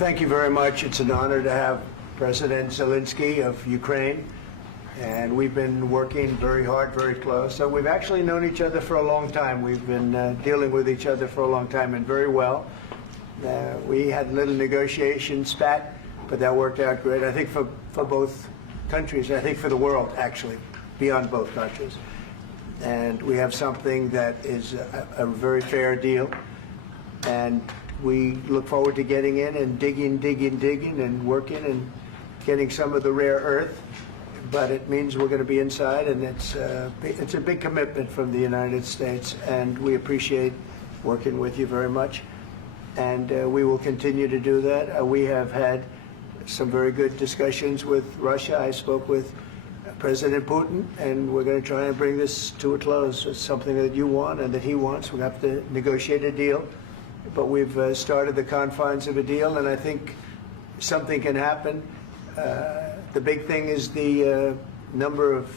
thank you very much. It's an honor to have President Zelensky of Ukraine, and we've been working very hard, very close. So we've actually known each other for a long time. We've been dealing with each other for a long time, and very well. We had a little negotiation spat, but that worked out great. I think for both countries, I think for the world, actually, beyond both countries. And we have something that is a very fair deal. And we look forward to getting in and digging and working and getting some of the rare earth. But it means we're going to be inside, and it's a big commitment from the United States, and we appreciate working with you very much. And we will continue to do that. We have had some very good discussions with Russia. I spoke with President Putin, and we're going to try and bring this to a close. It's something that you want and that he wants. We have to negotiate a deal. But we've started the confines of a deal, and I think something can happen. The big thing is the number of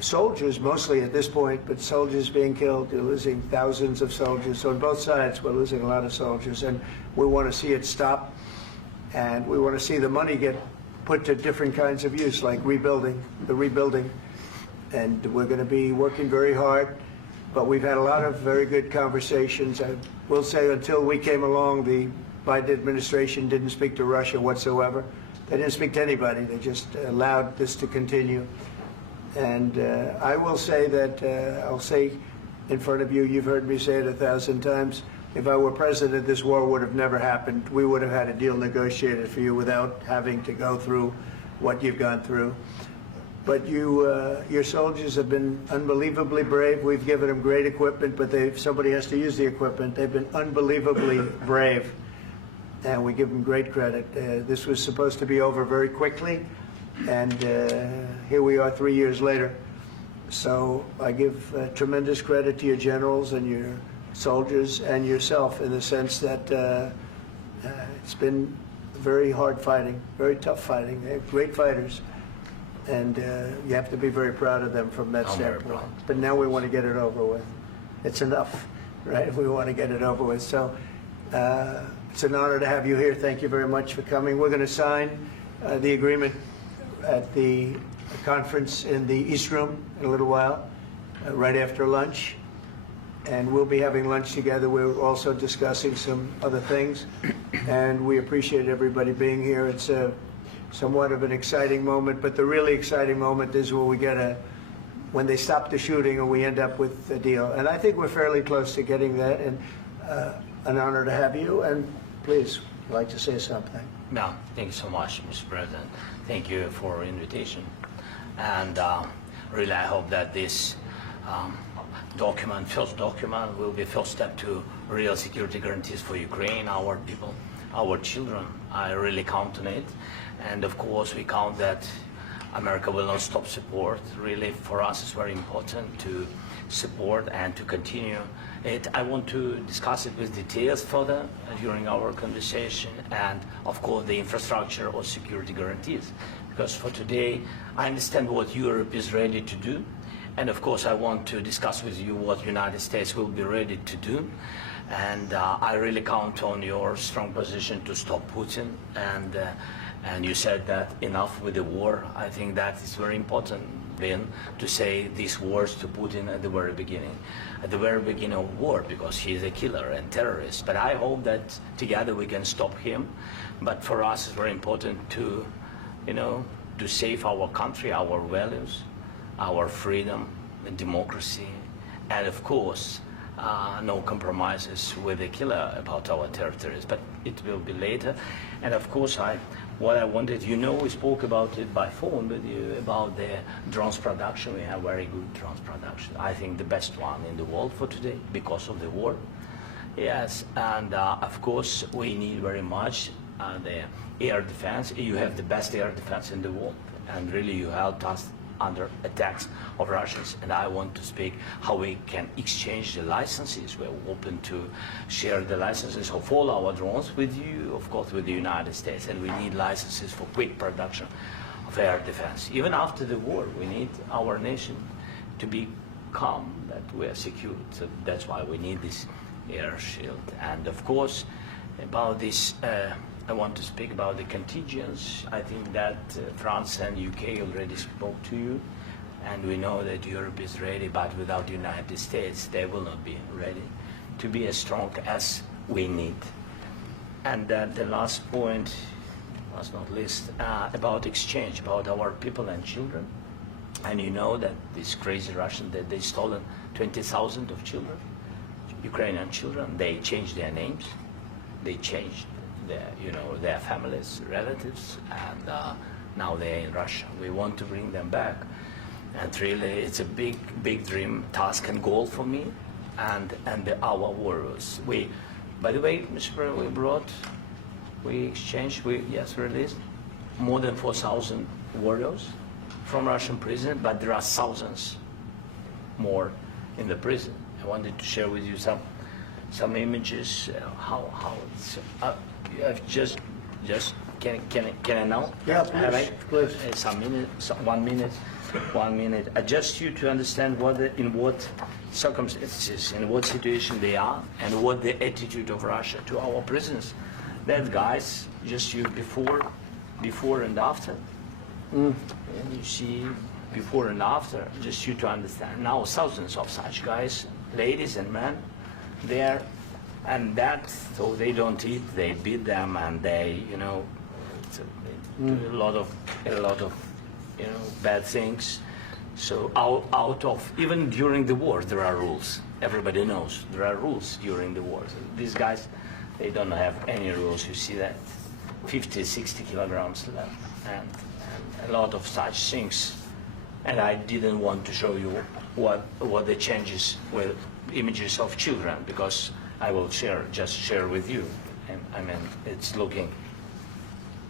soldiers, mostly at this point, but soldiers being killed. They're losing thousands of soldiers. So on both sides, we're losing a lot of soldiers, and we want to see it stop. And we want to see the money get put to different kinds of use, like rebuilding. And we're going to be working very hard. But we've had a lot of very good conversations. I will say until we came along, the Biden administration didn't speak to Russia whatsoever. They didn't speak to anybody. They just allowed this to continue. And I will say that, I'll say in front of you, you've heard me say it 1,000 times, if I were president, this war would have never happened. We would have had a deal negotiated for you without having to go through what you've gone through. But your soldiers have been unbelievably brave. We've given them great equipment, but somebody has to use the equipment. They've been unbelievably brave, and we give them great credit. This was supposed to be over very quickly, and here we are 3 years later. So I give tremendous credit to your generals and your soldiers and yourself in the sense that it's been very hard fighting, very tough fighting. They're great fighters. And you have to be very proud of them from that standpoint. But now we want to get it over with. It's enough, right? We want to get it over with. So it's an honor to have you here. Thank you very much for coming. We're going to sign the agreement at the conference in the East Room in a little while, right after lunch. And we'll be having lunch together. We're also discussing some other things. And we appreciate everybody being here. It's somewhat of an exciting moment, but the really exciting moment is when we when they stop the shooting and we end up with a deal. And I think we're fairly close to getting that, and an honor to have you. And please, I'd like to say something. No, thank you so much, Mr. President. Thank you for invitation. And really, I hope that this first document, will be first step to real security guarantees for Ukraine, our people, our children. I really count on it. And of course, we count that America will not stop support. Really, for us, it's very important to support and to continue it. I want to discuss it with details further during our conversation, and of course, the infrastructure or security guarantees. Because for today, I understand what Europe is ready to do. And of course, I want to discuss with you what the United States will be ready to do. And I really count on your strong position to stop Putin. And you said that enough with the war. I think that is very important, Ben, to say these words to Putin at the very beginning of war, because he is a killer and terrorist. But I hope that together we can stop him. But for us, it's very important to, to save our country, our values, our freedom and democracy, and of course, no compromises with the killer about our territories, but it will be later. And of course, what I wanted, we spoke about it by phone with you, about the drones production. We have very good drones production. I think the best one in the world for today because of the war. Yes, and of course, we need very much the air defense. You have the best air defense in the world, and really you helped us under attacks of Russians, and I want to speak how we can exchange the licenses. We're open to share the licenses of all our drones with you, of course, with the United States, and we need licenses for quick production of air defense. Even after the war, we need our nation to be calm, that we are secure. So that's why we need this air shield. And of course, about this I want to speak about the contingents. I think that France and UK already spoke to you, and we know that Europe is ready, but without the United States, they will not be ready to be as strong as we need. And the last point, last not least, about exchange, about our people and children. And you know that these crazy Russians, that they stolen 20,000 of children, Ukrainian children. They changed their names, they changed their families, relatives, and now they're in Russia. We want to bring them back, and really, it's a big dream, task, and goal for me, and our warriors. By the way, Mr. President, we exchanged, released more than 4,000 warriors from Russian prison, but there are thousands more in the prison. I wanted to share with you some images. How it's just can I now? Yeah, please. One minute. Just you to understand in what circumstances, in what situation they are, and what the attitude of Russia to our prisoners. That guys, just you before and after. And you see before and after, just you to understand. Now thousands of such guys, ladies and men, there, and that, so they don't eat, they beat them, and they, they do a lot of bad things. So out of, even during the war, there are rules. Everybody knows there are rules during the war. So these guys, they don't have any rules. You see that 50, 60 kilograms left, and a lot of such things. And I didn't want to show you what the changes with images of children, because I will just share with you. And I mean, it's looking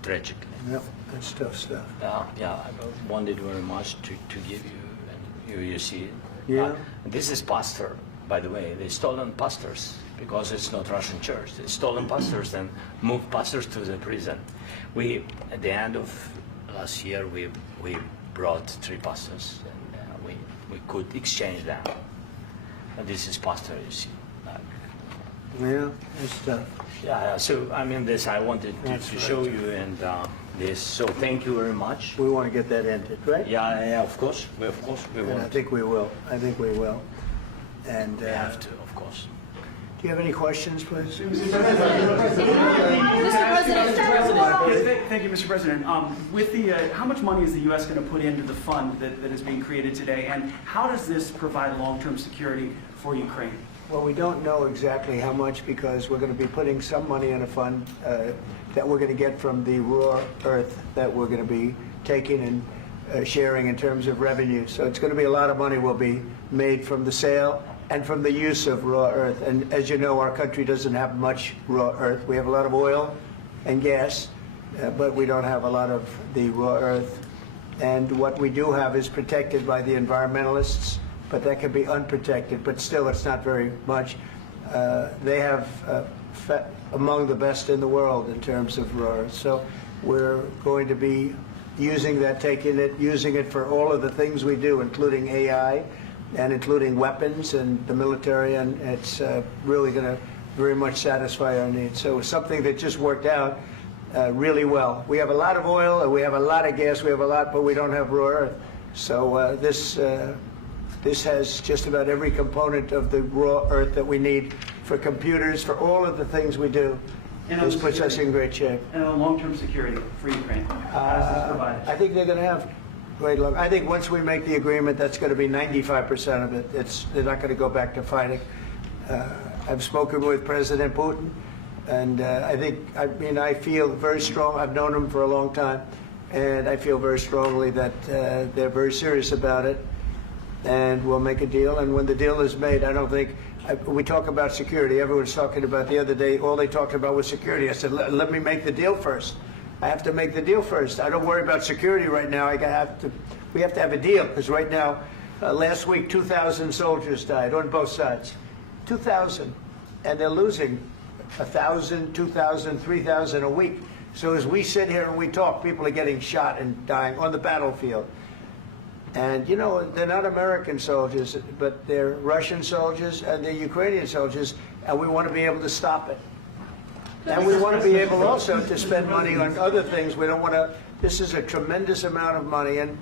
tragically. Yep, that's tough stuff. Yeah, I wanted very much to give you, and you see it. Yeah. This is pastor, by the way. They stolen pastors, because it's not Russian church. They stolen pastors and moved pastors to the prison. At the end of last year, we brought 3 pastors, and we could exchange them. And this is pastor, you see. Yeah, it's tough. Yeah, so I mean, this I wanted to show you, and this. So thank you very much. We want to get that ended, right? Yeah, of course we And want. I think we will. And We have to, of course. do you have any questions, please? Thank you, Mr. President. With how much money is the U.S. going to put into the fund that is being created today, and how does this provide long-term security for Ukraine? Well, we don't know exactly how much, because we're going to be putting some money in a fund that we're going to get from the raw earth that we're going to be taking and sharing in terms of revenue. So it's going to be a lot of money will be made from the sale and from the use of raw earth. And as you know, our country doesn't have much raw earth. We have a lot of oil and gas, but we don't have a lot of the raw earth. And what we do have is protected by the environmentalists, but that can be unprotected, but still it's not very much. They have among the best in the world in terms of raw earth. So we're going to be using that, using it for all of the things we do, including AI, and including weapons and the military, and it's really going to very much satisfy our needs. So it's something that just worked out really well. We have a lot of oil, and we have a lot of gas, we have a lot, but we don't have raw earth. So this has just about every component of the raw earth that we need for computers, for all of the things we do. This puts us in great shape. And on long-term security for Ukraine, how does this provide? I think they're going to have great luck. I think once we make the agreement, that's going to be 95% of it. They're not going to go back to fighting. I've spoken with President Putin, and I feel very strong. I've known him for a long time, and I feel very strongly that they're very serious about it, and we'll make a deal. And when the deal is made, I don't think, we talk about security. Everyone's talking about the other day, all they talked about was security. I said, let me make the deal first. I have to make the deal first. I don't worry about security right now. We have to have a deal, because right now, last week, 2,000 soldiers died on both sides. 2,000. And they're losing 1,000, 2,000, 3,000 a week. So as we sit here and we talk, people are getting shot and dying on the battlefield. And, they're not American soldiers, but they're Russian soldiers and they're Ukrainian soldiers, and we want to be able to stop it. And we want to be able also to spend money on other things. We don't want to, this is a tremendous amount of money. And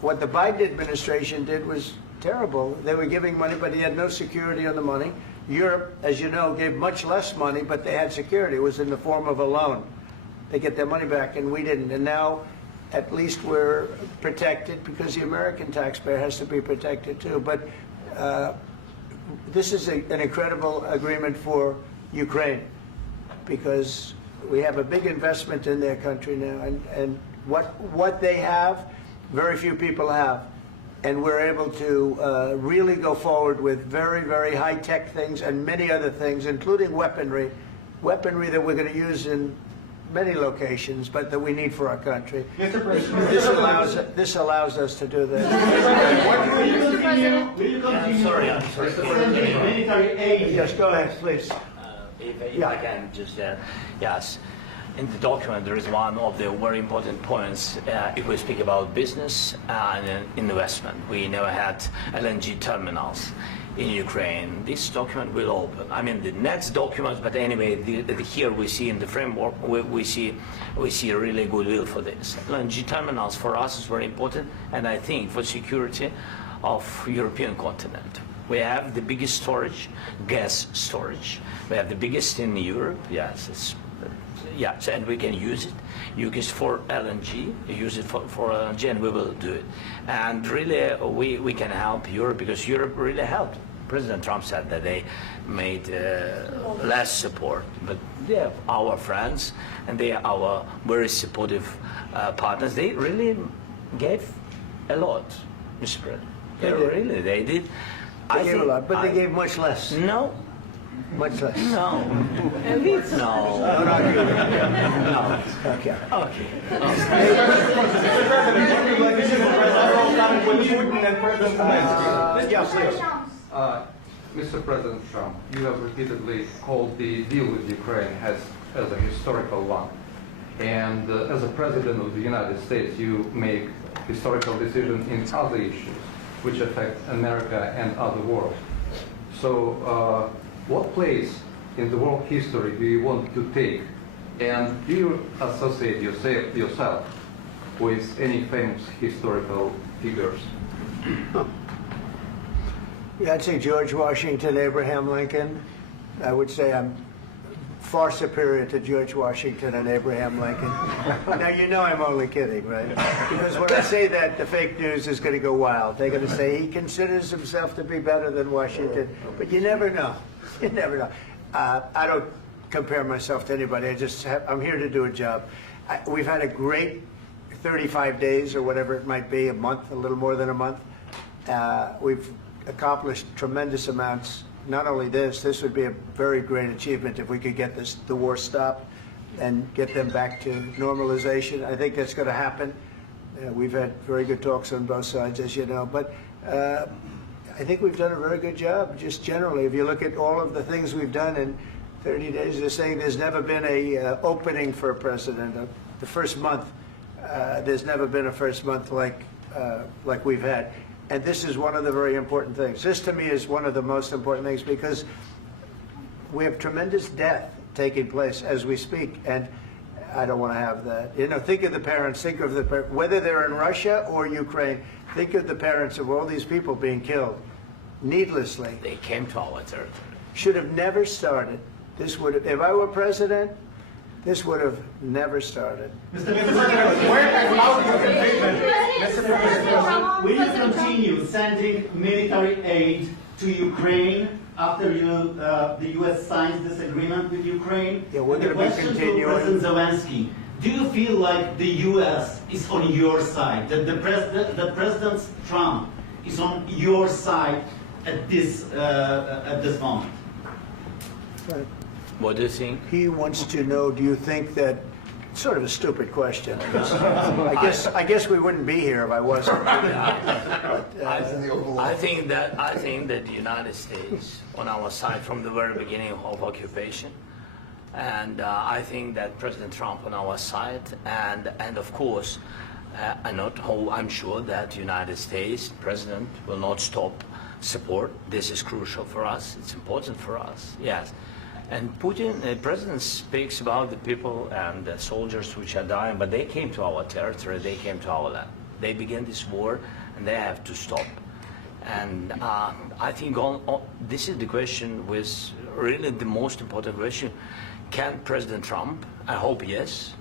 what the Biden administration did was terrible. They were giving money, but he had no security on the money. Europe, as you know, gave much less money, but they had security. It was in the form of a loan. They get their money back, and we didn't. And now, at least we're protected because the American taxpayer has to be protected too. But this is an incredible agreement for Ukraine because we have a big investment in their country now, and what they have, very few people have. And we're able to really go forward with very, very high-tech things and many other things, including weaponry that we're going to use in many locations, but that we need for our country. Mr. President, This allows us to do this. will you continue I'm sorry. sending military aid? Yes, go ahead, please. If I can just, yes. In the document, there is one of the very important points. If we speak about business and investment, we never had LNG terminals in Ukraine. This document will open. I mean, the next document, but anyway, here we see in the framework, we see a really goodwill for this. LNG terminals for us is very important, and I think for security of European continent. We have the biggest storage, gas storage. We have the biggest in Europe. Yes, yes, and we can use it. Use it for LNG. Use it for LNG, and we will do it. And really, we can help Europe because Europe really helped. President Trump said that they made less support, but they are our friends and they are our very supportive partners. They really gave a lot, Mr. President. They did. They gave a lot, but they gave much less. No. Much less. No. No. No, not you. No. Okay. Okay. Mr. President Trump, you have repeatedly called the deal with Ukraine as a historical one. And as a President of the United States, you make historical decisions in other issues which affect America and other world. So what place in the world history do you want to take? And do you associate yourself with any famous historical figures? Yeah, I'd say George Washington, Abraham Lincoln. I would say I'm far superior to George Washington and Abraham Lincoln. Now, you know I'm only kidding, right? Because when I say that, the fake news is going to go wild. They're going to say he considers himself to be better than Washington. But you never know. You never know. I don't compare myself to anybody. I'm here to do a job. We've had a great 35 days or whatever it might be, a month, a little more than a month. We've accomplished tremendous amounts. Not only this would be a very great achievement if we could get the war stopped and get them back to normalization. I think that's going to happen. We've had very good talks on both sides, as you know. But I think we've done a very good job, just generally. If you look at all of the things we've done in 30 days, they're saying there's never been a opening for a president. The first month, there's never been a first month like we've had. And this is one of the very important things. This, to me, is one of the most important things because we have tremendous death taking place as we speak, and I don't want to have that. You know, think of the parents, whether they're in Russia or Ukraine, think of the parents of all these people being killed needlessly. They came to our territory. Should have never started. This would have, if I were president, this would have never started. Mr. President, where about your commitment? Mr. President, will you continue sending military aid to Ukraine after the U.S. signs this agreement with Ukraine? Yeah, we're going to be continuing. To President Zelensky, do you feel like the U.S. is on your side? That President Trump is on your side at this moment? Right. What do you think? He wants to know, do you think that, sort of a stupid question. I guess we wouldn't be here if I wasn't. I think that the United States on our side from the very beginning of occupation, and I think that President Trump on our side, and of course, I'm sure that the United States President will not stop support. This is crucial for us. It's important for us. Yes. And Putin, the president speaks about the people and the soldiers which are dying, but they came to our territory, they came to our land. They began this war, and they have to stop. And I think this is the question, with really the most important question. Can President Trump, I hope yes,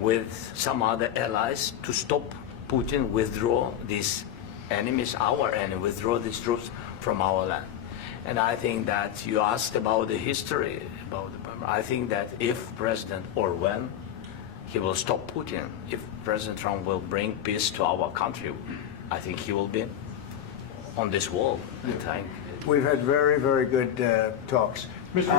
with some other allies, to stop Putin, withdraw these enemies, our enemy, withdraw these troops from our land? And I think that you asked about the history, I think that if President, or when, he will stop Putin, if President Trump will bring peace to our country, I think he will be on this wall. We've had very, very good talks. Military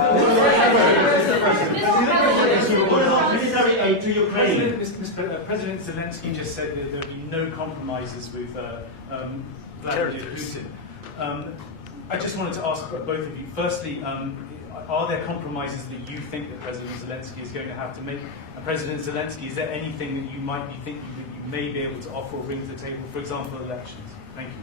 aid to Ukraine. President Zelensky just said that there will be no compromises with Vladimir Putin. I just wanted to ask both of you, firstly, are there compromises that you think that President Zelensky is going to have to make? And President Zelensky, is there anything that you might be thinking that you may be able to offer or bring to the table, for example, elections? Thank you.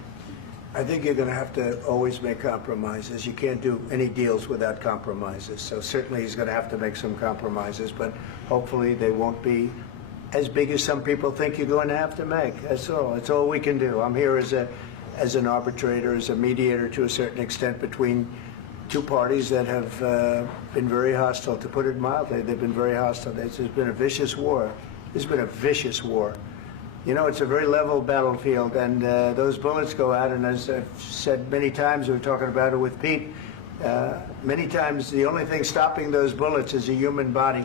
I think you're going to have to always make compromises. You can't do any deals without compromises. So certainly he's going to have to make some compromises, but hopefully they won't be as big as some people think you're going to have to make. That's all. That's all we can do. I'm here as an arbitrator, as a mediator to a certain extent between two parties that have been very hostile. To put it mildly, they've been very hostile. There's been a vicious war. There's been a vicious war. You know, it's a very level battlefield, and those bullets go out, and as I've said many times, we were talking about it with Pete, many times the only thing stopping those bullets is a human body.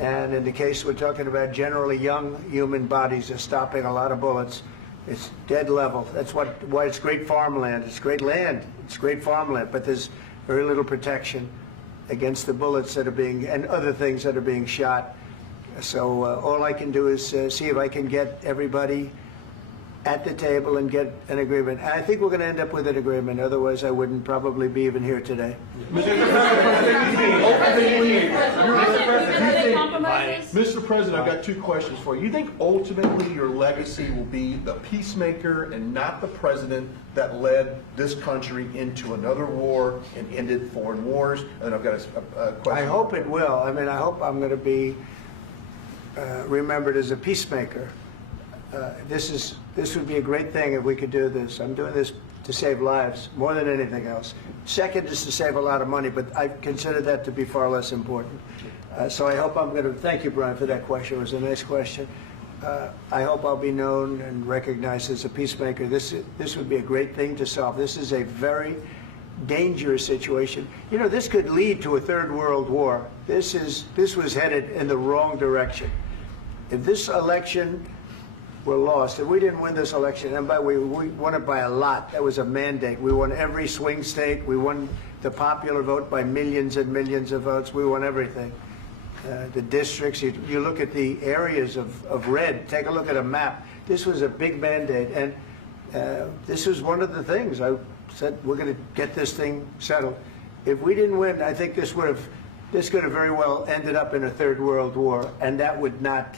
And in the case we're talking about, generally young human bodies are stopping a lot of bullets. It's dead level. That's why it's great farmland. It's great land. It's great farmland, but there's very little protection against the bullets that are being, and other things that are being shot. So all I can do is see if I can get everybody at the table and get an agreement. And I think we're going to end up with an agreement. Otherwise, I wouldn't probably be even here today. Mr. President, I've got two questions for you. You think ultimately your legacy will be the peacemaker and not the president that led this country into another war and ended foreign wars? And I've got a question. I hope it will. I mean, I hope I'm going to be remembered as a peacemaker. This would be a great thing if we could do this. I'm doing this to save lives more than anything else. Second is to save a lot of money, but I consider that to be far less important. So I hope I'm going to, thank you, Brian, for that question. It was a nice question. I hope I'll be known and recognized as a peacemaker. This would be a great thing to solve. This is a very dangerous situation. You know, this could lead to a third world war. This was headed in the wrong direction. If this election were lost, if we didn't win this election, and by the way, we won it by a lot. That was a mandate. We won every swing state. We won the popular vote by millions and millions of votes. We won everything. The districts, you look at the areas of red, take a look at a map. This was a big mandate, and this was one of the things. I said, we're going to get this thing settled. If we didn't win, I think this could have very well ended up in a third world war, and that would not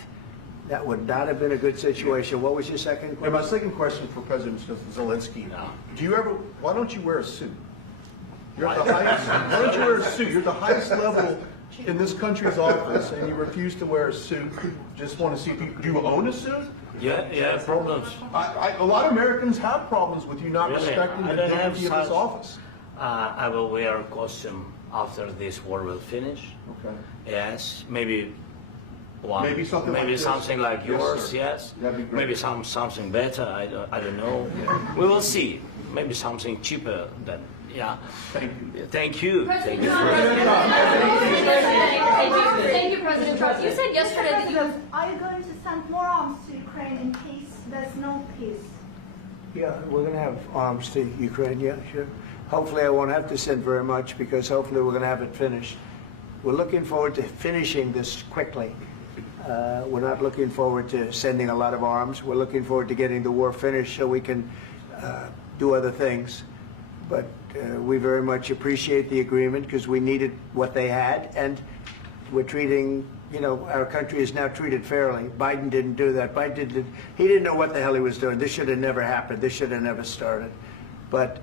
have been a good situation. What was your second question? And my second question for President Zelensky, why don't you wear a suit? You're at the highest, why don't you wear a suit? You're at the highest level in this country's office, and you refuse to wear a suit. Just want to see if do you own a suit? Yeah, problems. A lot of Americans have problems with you not respecting the dignity of this office. I will wear a costume after this war will finish. Okay. Yes, maybe Maybe something like yours. Yes, that'd be great. Maybe something better. I don't know. We will see. Maybe something cheaper than. Yeah. Thank you. Thank you. Thank you, President Trump. You said yesterday that you have. Are you going to send more arms to Ukraine in case there's no peace? Yeah, we're going to have arms to Ukraine, yeah, sure. Hopefully I won't have to send very much, because hopefully we're going to have it finished. We're looking forward to finishing this quickly. We're not looking forward to sending a lot of arms. We're looking forward to getting the war finished so we can do other things. But we very much appreciate the agreement, because we needed what they had, and we're treating, you know, our country is now treated fairly. Biden didn't do that. He didn't know what the hell he was doing. This should have never happened. This should have never started. But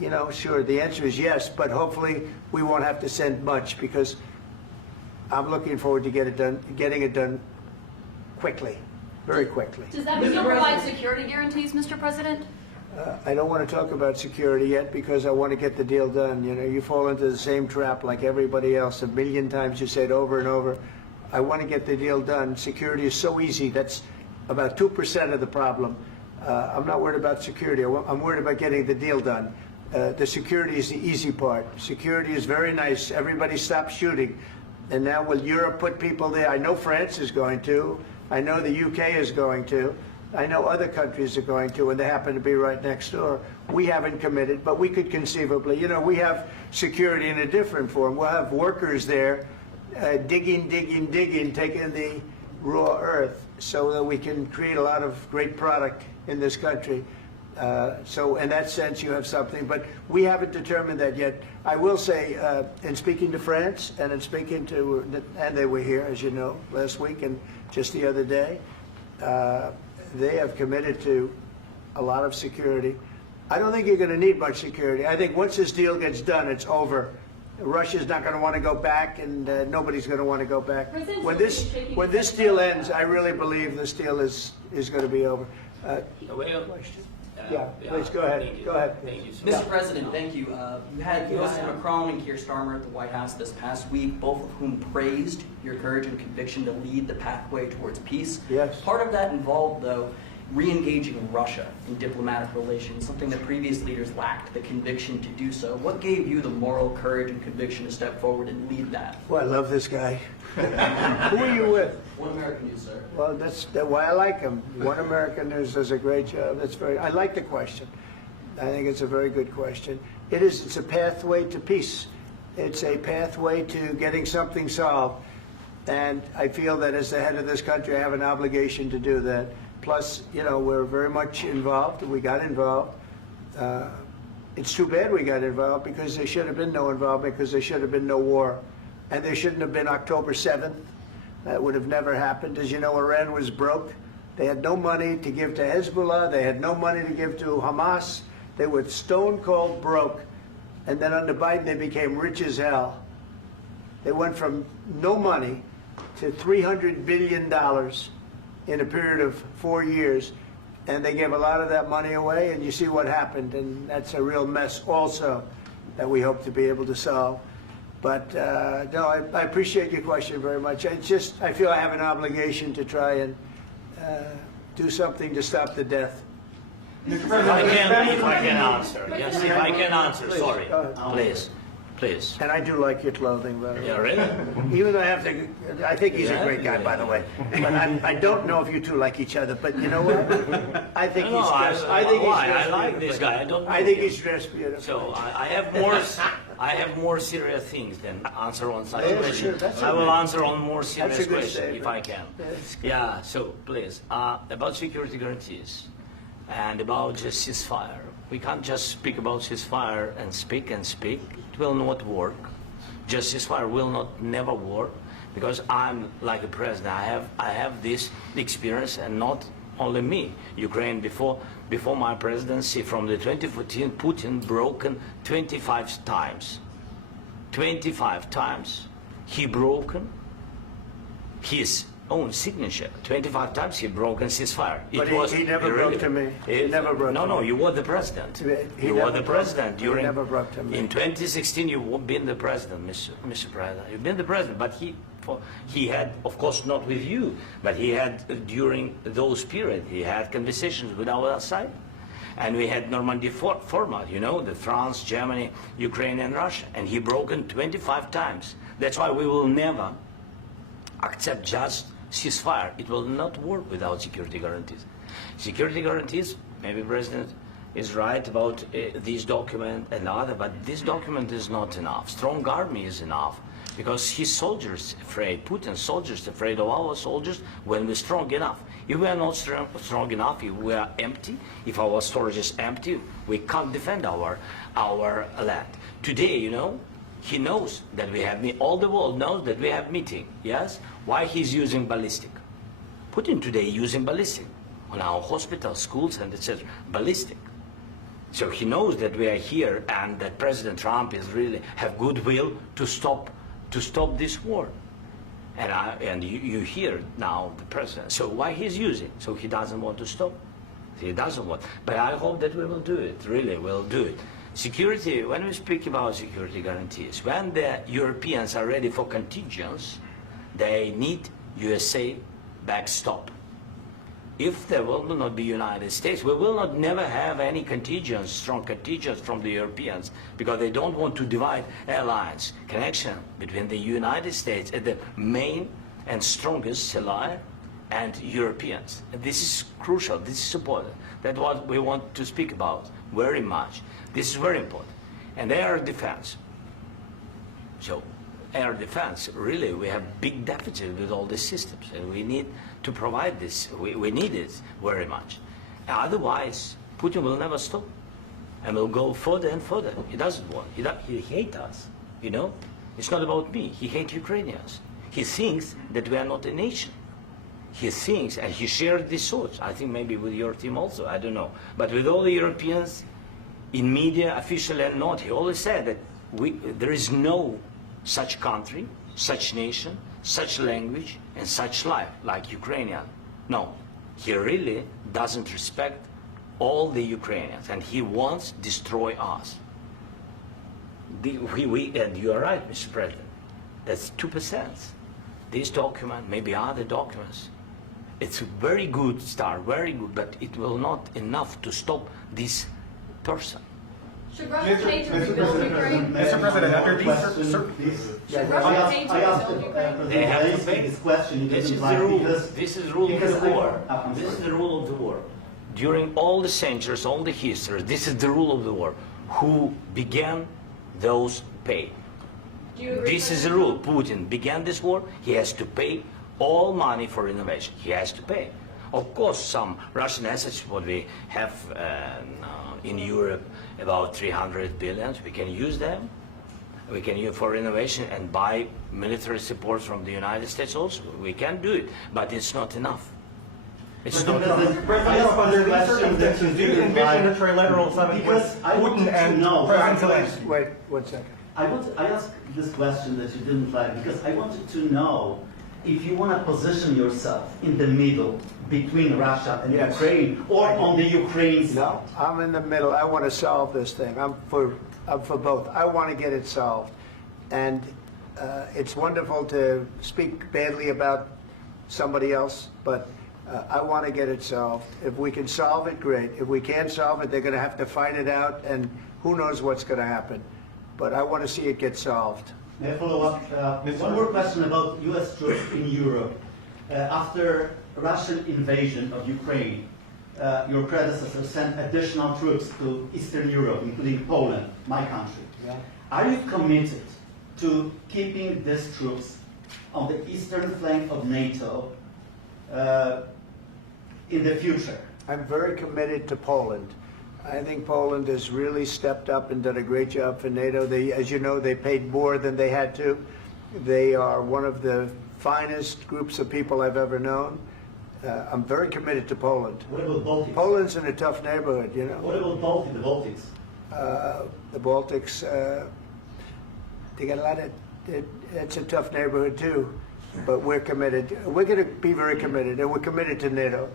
you know, sure, the answer is yes, but hopefully we won't have to send much, because I'm looking forward to getting it done quickly, very quickly. Does that mean you'll provide security guarantees, Mr. President? I don't want to talk about security yet, because I want to get the deal done. You know, you fall into the same trap like everybody else. A million times you say it over and over. I want to get the deal done. Security is so easy. That's about 2% of the problem. I'm not worried about security. I'm worried about getting the deal done. The security is the easy part. Security is very nice. Everybody stopped shooting. And now will Europe put people there? I know France is going to. I know the UK is going to. I know other countries are going to, and they happen to be right next door. We haven't committed, but we could conceivably. You know, we have security in a different form. We'll have workers there digging, taking the raw earth so that we can create a lot of great product in this country. So in that sense, you have something, but we haven't determined that yet. I will say, in speaking to France and in speaking to, and they were here, as you know, last week and just the other day, they have committed to a lot of security. I don't think you're going to need much security. I think once this deal gets done, it's over. Russia's not going to want to go back, and nobody's going to want to go back. When this deal ends, I really believe this deal is going to be over. Yeah, please go ahead. Go ahead. Mr. President, thank you. You had President Macron and Keir Starmer at the White House this past week, both of whom praised your courage and conviction to lead the pathway towards peace. Yes. Part of that involved, though, re-engaging Russia in diplomatic relations, something that previous leaders lacked the conviction to do so. What gave you the moral courage and conviction to step forward and lead that? Well, I love this guy. Who are you with? One American News, sir. Well, that's why I like him. One American News does a great job. I like the question. I think it's a very good question. It's a pathway to peace. It's a pathway to getting something solved. And I feel that as the head of this country, I have an obligation to do that. Plus, you know, we're very much involved. We got involved. It's too bad we got involved, because there should have been no involvement, because there should have been no war. And there shouldn't have been October 7th. That would have never happened. As you know, Iran was broke. They had no money to give to Hezbollah. They had no money to give to Hamas. They were stone cold broke. And then under Biden, they became rich as hell. They went from no money to $300 billion in a period of 4 years. And they gave a lot of that money away, and you see what happened. And that's a real mess also that we hope to be able to solve. But no, I appreciate your question very much. It's just, I feel I have an obligation to try and do something to stop the death. If I can answer. Yes, if I can answer, Please, sorry. go ahead. Please. And I do like your clothing, by the way. Yeah, really? Even though I think he's a great guy, by the way. But I don't know if you two like each other. But you know what? I think he's dressed. I like this guy. I don't know. I think he's dressed beautiful. So I have more serious things than answer on such Yeah, questions. sure, that's I will okay. answer on more serious That's a good questions statement. if I can. That's Yeah. So please, about security guarantees and about just ceasefire. We can't just speak about ceasefire and speak. It will not work. Just ceasefire will not never work, because I'm like a president. I have this experience, and not only me. Ukraine before my presidency, from the 2014, Putin broken 25 times. 25 times he broken his own signature. 25 times he broken ceasefire. But he never broke to me. He never broke to me. No, you were the president. He You never were the broke- president he during. never broke to me. In 2016, you've been the president, Mr. President. You've been the president, but he had, of course, not with you, but he had during those periods. He had conversations with our side, and we had Normandy format. You know, the France, Germany, Ukraine, and Russia, and he broken 25 times. That's why we will never accept just ceasefire. It will not work without security guarantees. Security guarantees, maybe President is right about this document and other, but this document is not enough. Strong army is enough, because his soldiers afraid, Putin's soldiers afraid of our soldiers when we're strong enough. If we are not strong enough, if we are empty, if our storage is empty, we can't defend our land. Today, you know, he knows that we have, all the world knows that we have meeting, yes? Why he's using ballistic? Putin today using ballistic on our hospitals, schools, and etc. Ballistic. So he knows that we are here and that President Trump is really have goodwill to stop this war. And you hear now the president. So why he's using? So he doesn't want to stop. He doesn't want. But I hope that we will do it. Really, we'll do it. Security. When we speak about security guarantees, when the Europeans are ready for contingents, they need USA backstop. If there will not be United States, we will not never have any contingents, strong contingents from the Europeans, because they don't want to divide alliance connection between the United States and the main and strongest ally and Europeans. And this is crucial, this is important. That's what we want to speak about very much. This is very important. And air defense. So air defense, really, we have big deficit with all these systems, and we need to provide this. We need it very much. Otherwise, Putin will never stop, and will go further and further. He doesn't want. He hates us. You know, it's not about me. He hates Ukrainians. He thinks that we are not a nation. He thinks, and he shared these thoughts. I think maybe with your team also. I don't know, but with all the Europeans, in media, officially and not, he always said that there is no such country, such nation, such language, and such life like Ukrainian. No, he really doesn't respect all the Ukrainians, and he wants to destroy us. And you are right, Mr. President, that's 2%. This document, maybe other documents, it's a very good start, very good, but it will not enough to stop this person. Should Russia pay to rebuild Ukraine? Mr. President, after Should Russia pay to rebuild Ukraine? They have to pay. this question. This is the rule. This is the rule of the war. This is the rule of the war. During all the centuries, all the histories, this is the rule of the war. Who began, those pay. Do you agree This with is the that? rule. Putin began this war. He has to pay all money for innovation. He has to pay. Of course, some Russian assets, what we have in Europe, about 300 billion, we can use them. We can use for innovation and buy military support from the United States also. We can do it, but it's not enough. It's not enough. Under these circumstances, do you envision a trilateral summit with Because I want Putin to and know. President Zelensky? Wait 1 second. I asked this question that you didn't like because I wanted to know if you want to position yourself in the middle between Russia and Yes. Ukraine or on the Ukraine side. No, I'm in the middle. I want to solve this thing. I'm for both. I want to get it solved. And it's wonderful to speak badly about somebody else, but I want to get it solved. If we can solve it, great. If we can't solve it, they're going to have to fight it out, and who knows what's going to happen. But I want to see it get solved. May I follow up? One more question about U.S. troops in Europe. After Russian invasion of Ukraine, your predecessor sent additional troops to Eastern Europe, including Poland, my country. Yeah. Are you committed to keeping these troops on the eastern flank of NATO in the future? I'm very committed to Poland. I think Poland has really stepped up and done a great job for NATO. They, as you know, they paid more than they had to. They are one of the finest groups of people I've ever known. I'm very committed to Poland. What about Baltics? Poland's in a tough neighborhood, you know. What about the Baltics? The Baltics, they got a lot of, it's a tough neighborhood too, but we're committed. We're going to be very committed, and we're committed to NATO.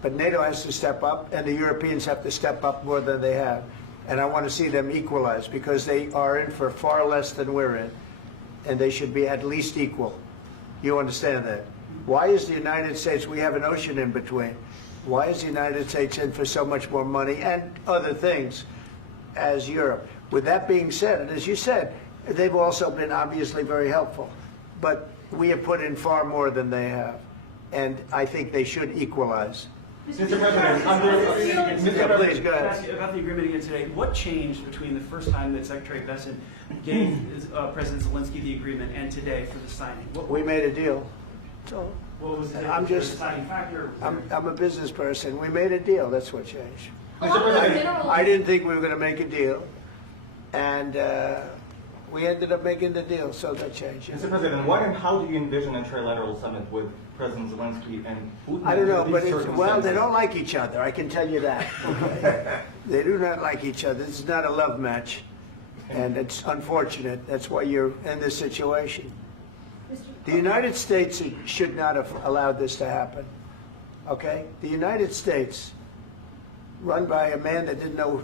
But NATO has to step up, and the Europeans have to step up more than they have. And I want to see them equalize, because they are in for far less than we're in, and they should be at least equal. You understand that? Why is the United States, we have an ocean in between, why is the United States in for so much more money and other things as Europe? With that being said, and as you said, they've also been obviously very helpful, but we have put in far more than they have, and I think they should equalize. Mr. President, Please, go ahead. Ask you about the agreement again today. What changed between the first time that Secretary Bessent gave President Zelensky the agreement and today for the signing? We made a deal. So What was the I'm just, deciding factor? I'm a business person. We made a deal. That's what changed. Along with general- I didn't think we were going to make a deal, and We ended up making the deal, so that changed. Mr. President, what and how do you envision a trilateral summit with President Zelensky and Putin? I don't know, but these well, they circumstances? don't like each other, I can tell you that. Okay? They do not like each other. This is not a love match, and it's unfortunate. That's why you're in this situation. The United States should not have allowed this to happen, okay? The United States, run by a man that didn't know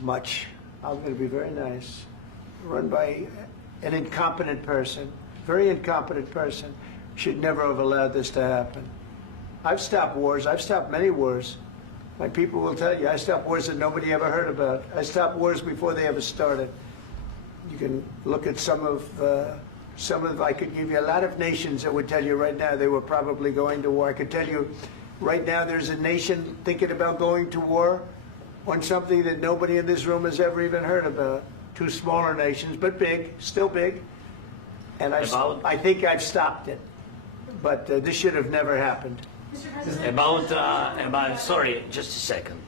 much, I'm going to be very nice, run by an incompetent person, very incompetent person, should never have allowed this to happen. I've stopped wars. I've stopped many wars. My people will tell you, I stopped wars that nobody ever heard about. I stopped wars before they ever started. You can look at some of, I could give you a lot of nations that would tell you right now they were probably going to war. I could tell you right now there's a nation thinking about going to war on something that nobody in this room has ever even heard about. Two smaller nations, but big, still big. And I think I've stopped it. But this should have never happened. Sorry, just a second.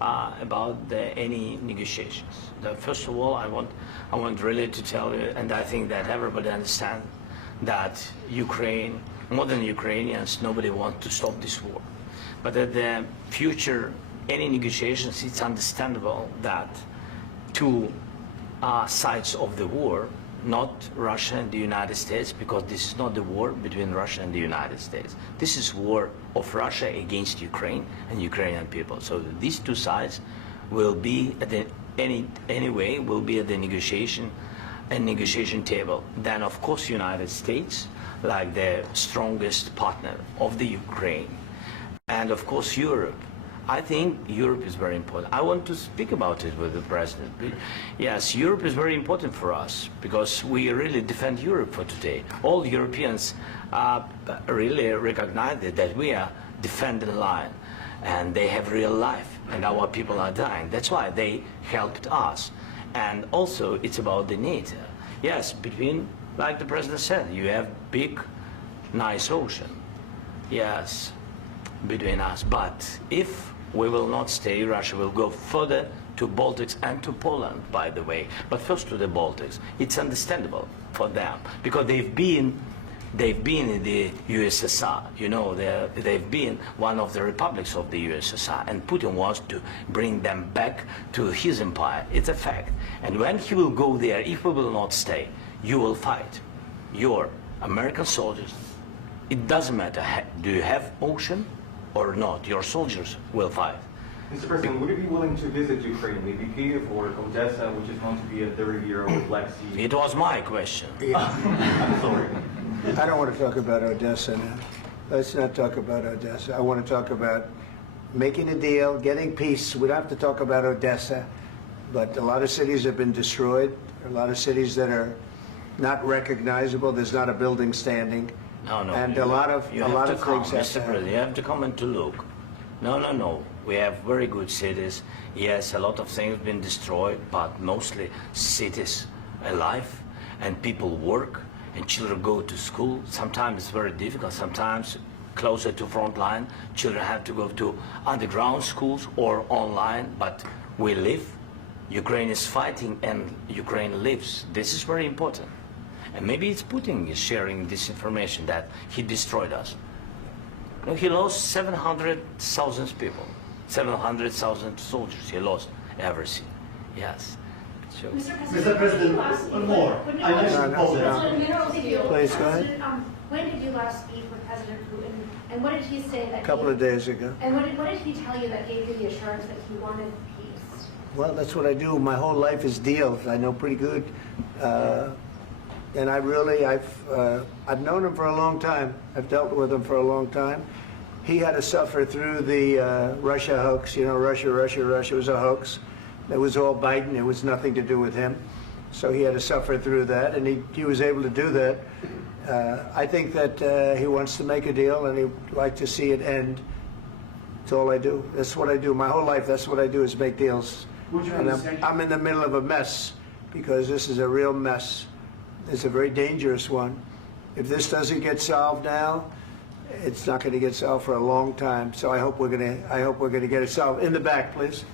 About any negotiations. First of all, I want really to tell you, and I think that everybody understands that Ukraine, more than Ukrainians, nobody wants to stop this war. But at the future, any negotiations, it's understandable that two sides of the war, not Russia and the United States, because this is not the war between Russia and the United States. This is war of Russia against Ukraine and Ukrainian people. So these two sides will be at the anyway will be at the negotiation table. Then of course United States, like the strongest partner of the Ukraine, and of course Europe. I think Europe is very important. I want to speak about it with the President. Yes, Europe is very important for us because we really defend Europe for today. All Europeans really recognize that we are defending the line and they have real life and our people are dying. That's why they helped us. And also it's about the NATO. Yes, between, like the President said, you have big, nice ocean. Yes, between us. But if we will not stay, Russia will go further to Baltics and to Poland, by the way. But first to the Baltics. It's understandable for them because they've been in the USSR. You know, they've been one of the republics of the USSR, and Putin wants to bring them back to his empire. It's a fact. And when he will go there, if we will not stay, you will fight. Your American soldiers, it doesn't matter, do you have ocean or not, your soldiers will fight. Mr. President, would you be willing to visit Ukraine, maybe Kyiv or Odessa, which is going to be a third year with Black Sea? It was my question. I'm sorry. I don't want to talk about Odessa now. Let's not talk about Odessa. I want to talk about making a deal, getting peace. We don't have to talk about Odessa, but a lot of cities have been destroyed. There are a lot of cities that are not recognizable. There's not a building standing. No. And a lot of things Mr. President, you have to come and to look. No. We have very good cities. Yes, a lot of things have been destroyed, but mostly cities alive and people work and children go to school. Sometimes it's very difficult. Sometimes closer to front line, children have to go to underground schools or online, but we live. Ukraine is fighting and Ukraine lives. This is very important. And maybe it's Putin is sharing this information that he destroyed us. No, he lost 700,000 people, 700,000 soldiers. He lost everything. Yes. So. Mr. President, one more. I mentioned Poland. Please, go ahead. When did you last speak with President Putin, and what did he say that? A couple of days ago. And what did he tell you that gave you the assurance that he wanted peace? Well, that's what I do. My whole life is deals. I know pretty good. And I've known him for a long time. I've dealt with him for a long time. He had to suffer through the Russia hoax. You know, Russia was a hoax. It was all Biden. It was nothing to do with him. So he had to suffer through that, and he was able to do that. I think that he wants to make a deal, and he'd like to see it end. That's all I do. That's what I do. My whole life, that's what I do, is make deals. And I'm in the middle of a mess, because this is a real mess. It's a very dangerous one. If this doesn't get solved now, it's not going to get solved for a long time. So I hope we're going to get it solved. In the back, please.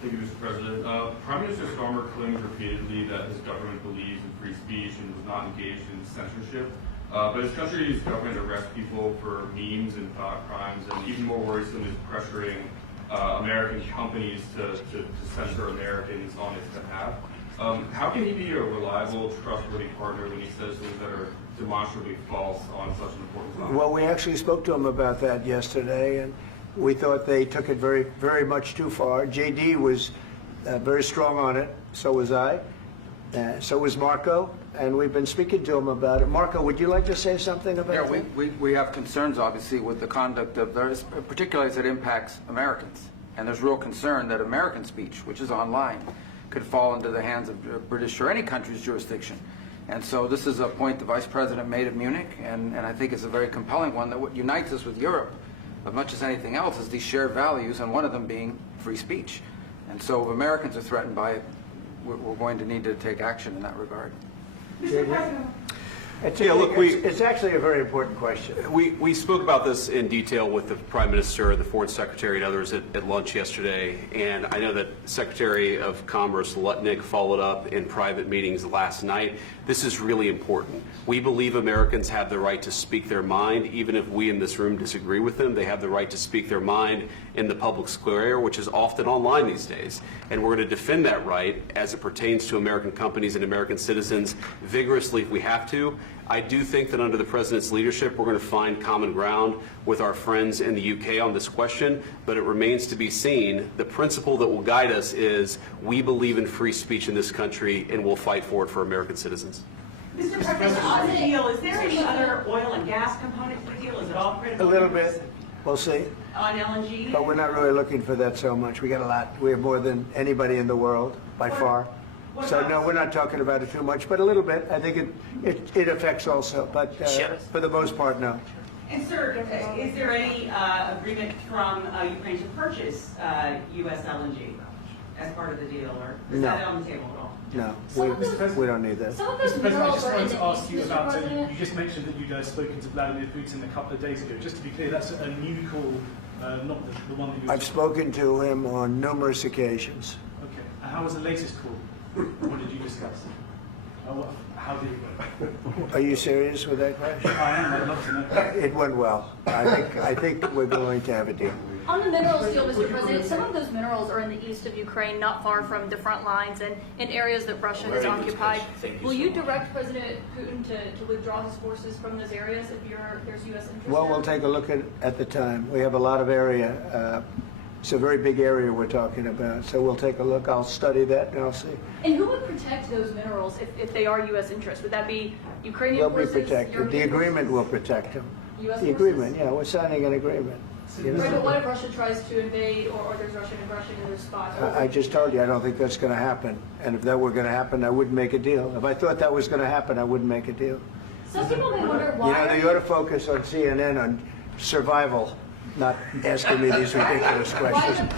Thank you, Mr. President. Prime Minister Starmer claims repeatedly that his government believes in free speech and was not engaged in censorship. But his country's government arrests people for memes and thought crimes, and even more worrisome is pressuring American companies to censor Americans on its behalf. How can he be a reliable, trustworthy partner when he says things that are demonstrably false on such an important topic? Well, we actually spoke to him about that yesterday, and we thought they took it very, very much too far. JD was very strong on it. So was I. So was Marco. And we've been speaking to him about it. Marco, would you like to say something about that? Yeah, we have concerns, obviously, with the conduct of those, particularly as it impacts Americans. And there's real concern that American speech, which is online, could fall into the hands of British or any country's jurisdiction. And so this is a point the Vice President made at Munich, and I think it's a very compelling one, that what unites us with Europe, as much as anything else, is these shared values, and one of them being free speech. And so if Americans are threatened by it, we're going to need to take action in that regard. Mr. President. It's actually a very important question. We spoke about this in detail with the Prime Minister, the Foreign Secretary, and others at lunch yesterday, and I know that Secretary of Commerce Lutnick followed up in private meetings last night. This is really important. We believe Americans have the right to speak their mind, even if we in this room disagree with them. They have the right to speak their mind in the public square, which is often online these days. And we're going to defend that right as it pertains to American companies and American citizens vigorously if we have to. I do think that under the President's leadership, we're going to find common ground with our friends in the UK on this question, but it remains to be seen. The principle that will guide us is we believe in free speech in this country, and we'll fight for it for American citizens. Mr. President, on the deal, is there any other oil and gas component to the deal? Is it all critical? A little bit. We'll see. On LNG? But we're not really looking for that so much. We got a lot. We have more than anybody in the world, by far. So no, we're not talking about it too much, but a little bit. I think it affects also, but for the most part, no. And sir, is there any agreement from Ukraine to purchase U.S. LNG as part of the deal, or is that on the table at all? No, we don't need that. Mr. President, I just wanted to ask you about it. You just mentioned that you'd spoken to Vladimir Putin a couple of days ago. Just to be clear, that's a new call, not the one that you... I've spoken to him on numerous occasions. Okay. And how was the latest call? What did you discuss? How did it go? Are you serious with that question? I am. I'd love to know. It went well. I think we're going to have a deal. On the minerals deal, Mr. President, some of those minerals are in the east of Ukraine, not far from the front lines and in areas that Russia has occupied. Will you direct President Putin to withdraw his forces from those areas if there's U.S. interest? Well, we'll take a look at the time. We have a lot of area. It's a very big area we're talking about, so we'll take a look. I'll study that and I'll see. And who would protect those minerals if they are U.S. interests? Would that be Ukrainian They'll forces? be protected. The agreement will protect them. U.S. The agreement, yeah, we're signing an agreement. You know? Right, but what if Russia tries to invade or there's Russian aggression in those spots? I just told you I don't think that's going to happen. And if that were going to happen, I wouldn't make a deal. If I thought that was going to happen, I wouldn't make a deal. Some people may wonder why. You know, they ought to focus on CNN on survival, not asking me these ridiculous questions.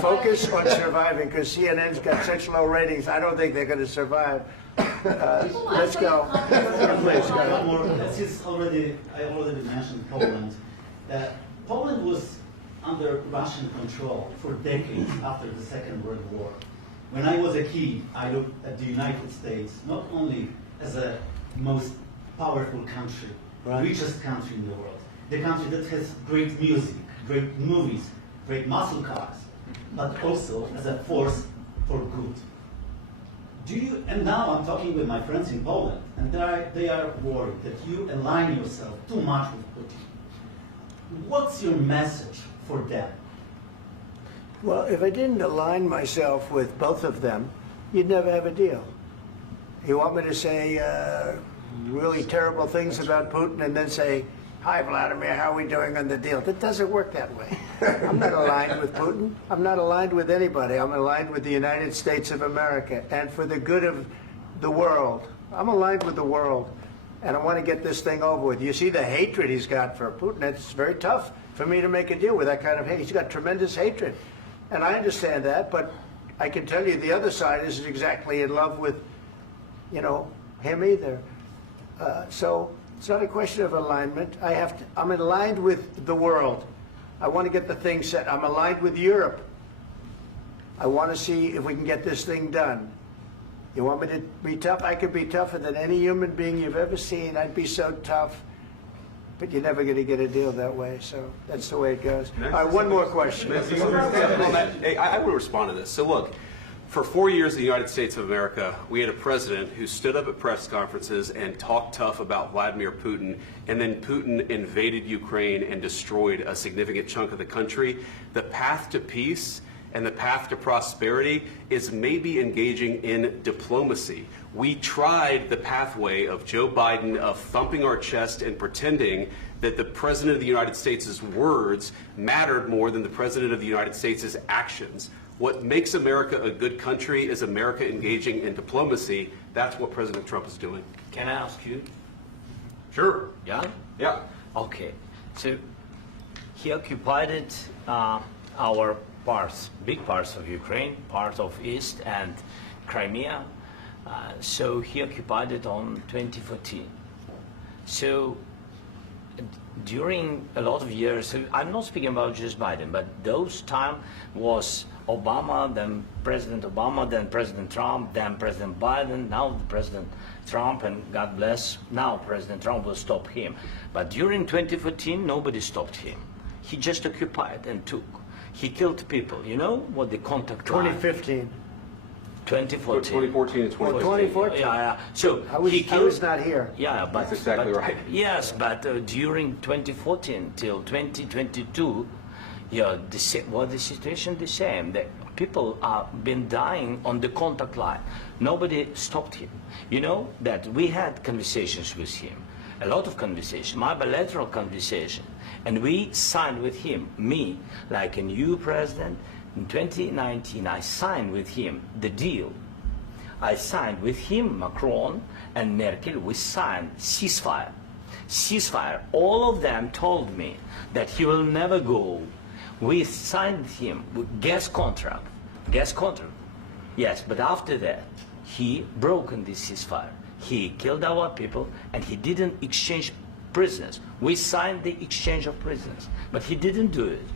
Focus on surviving, because CNN's got such low ratings. I don't think they're going to survive. Let's go. Please go. I already mentioned Poland. Poland was under Russian control for decades after the Second World War. When I was a kid, I looked at the United States not only as a most powerful country, richest country in the world, the country that has great music, great movies, great muscle cars, but also as a force for good. And now I'm talking with my friends in Poland, and they are worried that you align yourself too much with Putin. What's your message for them? Well, if I didn't align myself with both of them, you'd never have a deal. You want me to say really terrible things about Putin and then say, "Hi, Vladimir, how are we doing on the deal?" That doesn't work that way. I'm not aligned with Putin. I'm not aligned with anybody. I'm aligned with the United States of America and for the good of the world. I'm aligned with the world, and I want to get this thing over with. You see the hatred he's got for Putin. It's very tough for me to make a deal with that kind of hate. He's got tremendous hatred, and I understand that, but I can tell you the other side isn't exactly in love with, him either. So it's not a question of alignment. I'm aligned with the world. I want to get the thing set. I'm aligned with Europe. I want to see if we can get this thing done. You want me to be tough? I could be tougher than any human being you've ever seen. I'd be so tough. But you're never going to get a deal that way, so that's the way it goes. All right, one more question. Hey, I would respond to this. So look, for 4 years in the United States of America, we had a president who stood up at press conferences and talked tough about Vladimir Putin, and then Putin invaded Ukraine and destroyed a significant chunk of the country. The path to peace and the path to prosperity is maybe engaging in diplomacy. We tried the pathway of Joe Biden of thumping our chest and pretending that the President of the United States' words mattered more than the President of the United States' actions. What makes America a good country is America engaging in diplomacy. That's what President Trump is doing. Can I ask you? Sure. Yeah? Yeah. Okay. So he occupied our parts, big parts of Ukraine, part of East and Crimea. So he occupied it on 2014. So during a lot of years, I'm not speaking about just Biden, but those time was Obama, then President Obama, then President Trump, then President Biden, now President Trump, and God bless, now President Trump will stop him. But during 2014, nobody stopped him. He just occupied and took. He killed people. You know what the contact line? 2015. 2014 and 2015. 2014. Yeah. So I was not here. Yeah, but that's exactly right. Yes, but during 2014 till 2022, yeah, the situation the same. The people have been dying on the contact line. Nobody stopped him. You know that we had conversations with him, a lot of conversations, my bilateral conversation, and we signed with him, me, like a new president. In 2019, I signed with him the deal. I signed with him, Macron and Merkel, we signed ceasefire. Ceasefire. All of them told me that he will never go. We signed him with gas contract. Gas contract. Yes, but after that, he broken this ceasefire. He killed our people and he didn't exchange prisoners. We signed the exchange of prisoners, but he didn't do it.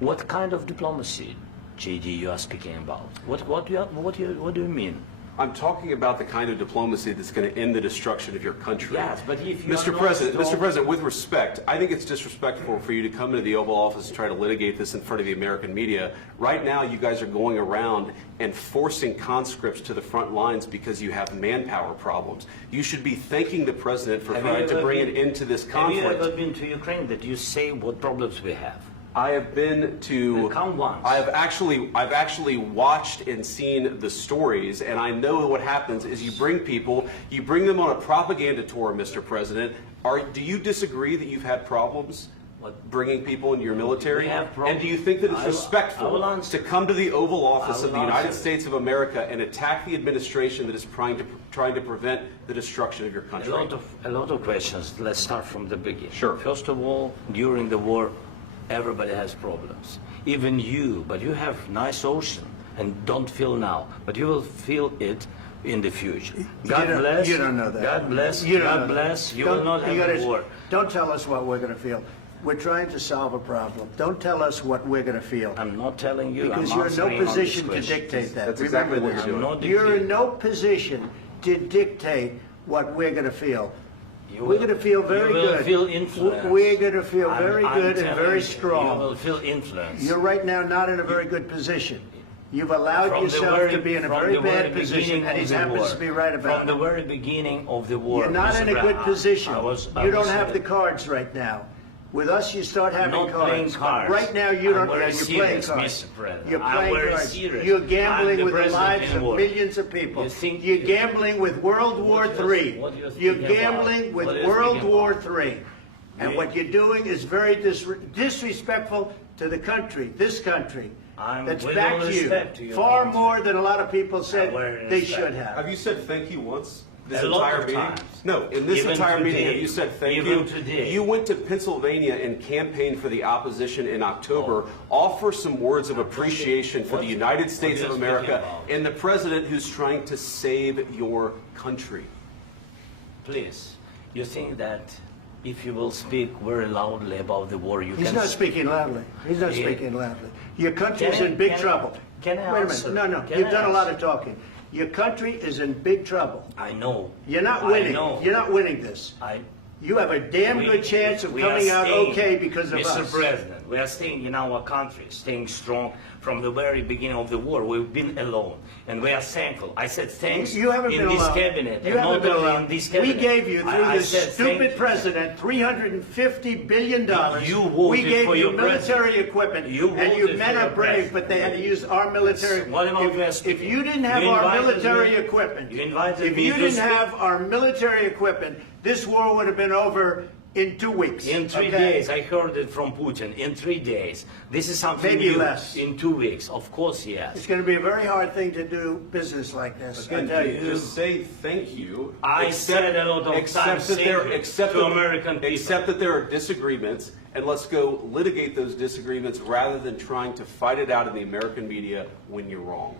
What kind of diplomacy, JD, you are speaking about? What do you mean? I'm talking about the kind of diplomacy that's going to end the destruction of your country. Yes, but if you Mr. President, with respect, I think it's disrespectful for you to come into the Oval Office and try to litigate this in front of the American media. Right now, you guys are going around and forcing conscripts to the front lines because you have manpower problems. You should be thanking the President for trying to bring an end to this conflict. Have you ever been to Ukraine that you say what problems we have? I have been to. Come once. I've actually watched and seen the stories, and I know what happens is you bring people, you bring them on a propaganda tour, Mr. President. Do you disagree that you've had problems bringing people into your military? And do you think that it's respectful to come to the Oval Office of the United States of America and attack the administration that is trying to prevent the destruction of your country? A lot of questions. Let's start from the beginning. Sure. First of all, during the war, everybody has problems, even you, but you have nice ocean and don't feel now, but you will feel it in the future. God bless. You don't know that. God bless. You God bless. You will not have war. Don't tell us what we're going to feel. We're trying to solve a problem. Don't tell us what we're going to feel. I'm not telling you. Because you're in no position to dictate that. That's exactly what you're doing. You're in no position to dictate what we're going to feel. We're going to feel very good. You will feel influence. We're going to feel very good and very strong. You will feel influence. You're right now not in a very good position. You've allowed yourself to be in a very bad position, and he happens to be right about it. From the very beginning of the war. You're not in a good position. You don't have the the cards right now. With us, you start having not cards. playing cards. Right now, you don't. You're playing cards. You're I'm playing very cards. serious. You're gambling I'm with the president lives in of war. millions of people. You're gambling with World War III. You're gambling with World War III. And what you're doing is very disrespectful to the country, this country. That's back to you. Far more than a lot of people said they should have. Have you said thank you once? This A lot entire of meeting? times. No, in this Even entire meeting, today. have you said thank Even you? today. You went to Pennsylvania and campaigned for the opposition in October. Offer some words of appreciation for the United States of America and the president who's trying to save your country. Please, you think that if you will speak very loudly about the war, you He's can... not speaking loudly. He's not speaking loudly. Your country's in big trouble. Can I Wait a answer? minute. No, Can you've I done a lot answer? of talking. Your country is in big trouble. I know. You're not I winning. know. You're not winning this. You have a damn good chance of coming out okay because of us. Mr. President, we are staying in our country, staying strong from the very beginning of the war. We've been alone, and we are thankful. I said thanks You haven't in been this alone. cabinet, You and haven't not been only alone. in this We cabinet. gave you, through I this said stupid president, $350 billion. You voted we gave for you your military president. equipment, You and you voted men for are your brave, president. but they had to use our military. What about West? If you didn't have You our invited military me- equipment, You invited if me you to didn't speak. have our military equipment, this war would have been over in 2 weeks. In 3 days, I heard it from Putin. In 3 days, this is something Maybe new. less. In 2 weeks, of course, yes. It's going to be a very hard thing to do business like this. I Again, tell you. just say thank you. I said a lot of times thank you to American people. Accept that there are disagreements, and let's go litigate those disagreements rather than trying to fight it out in the American media when you're wrong.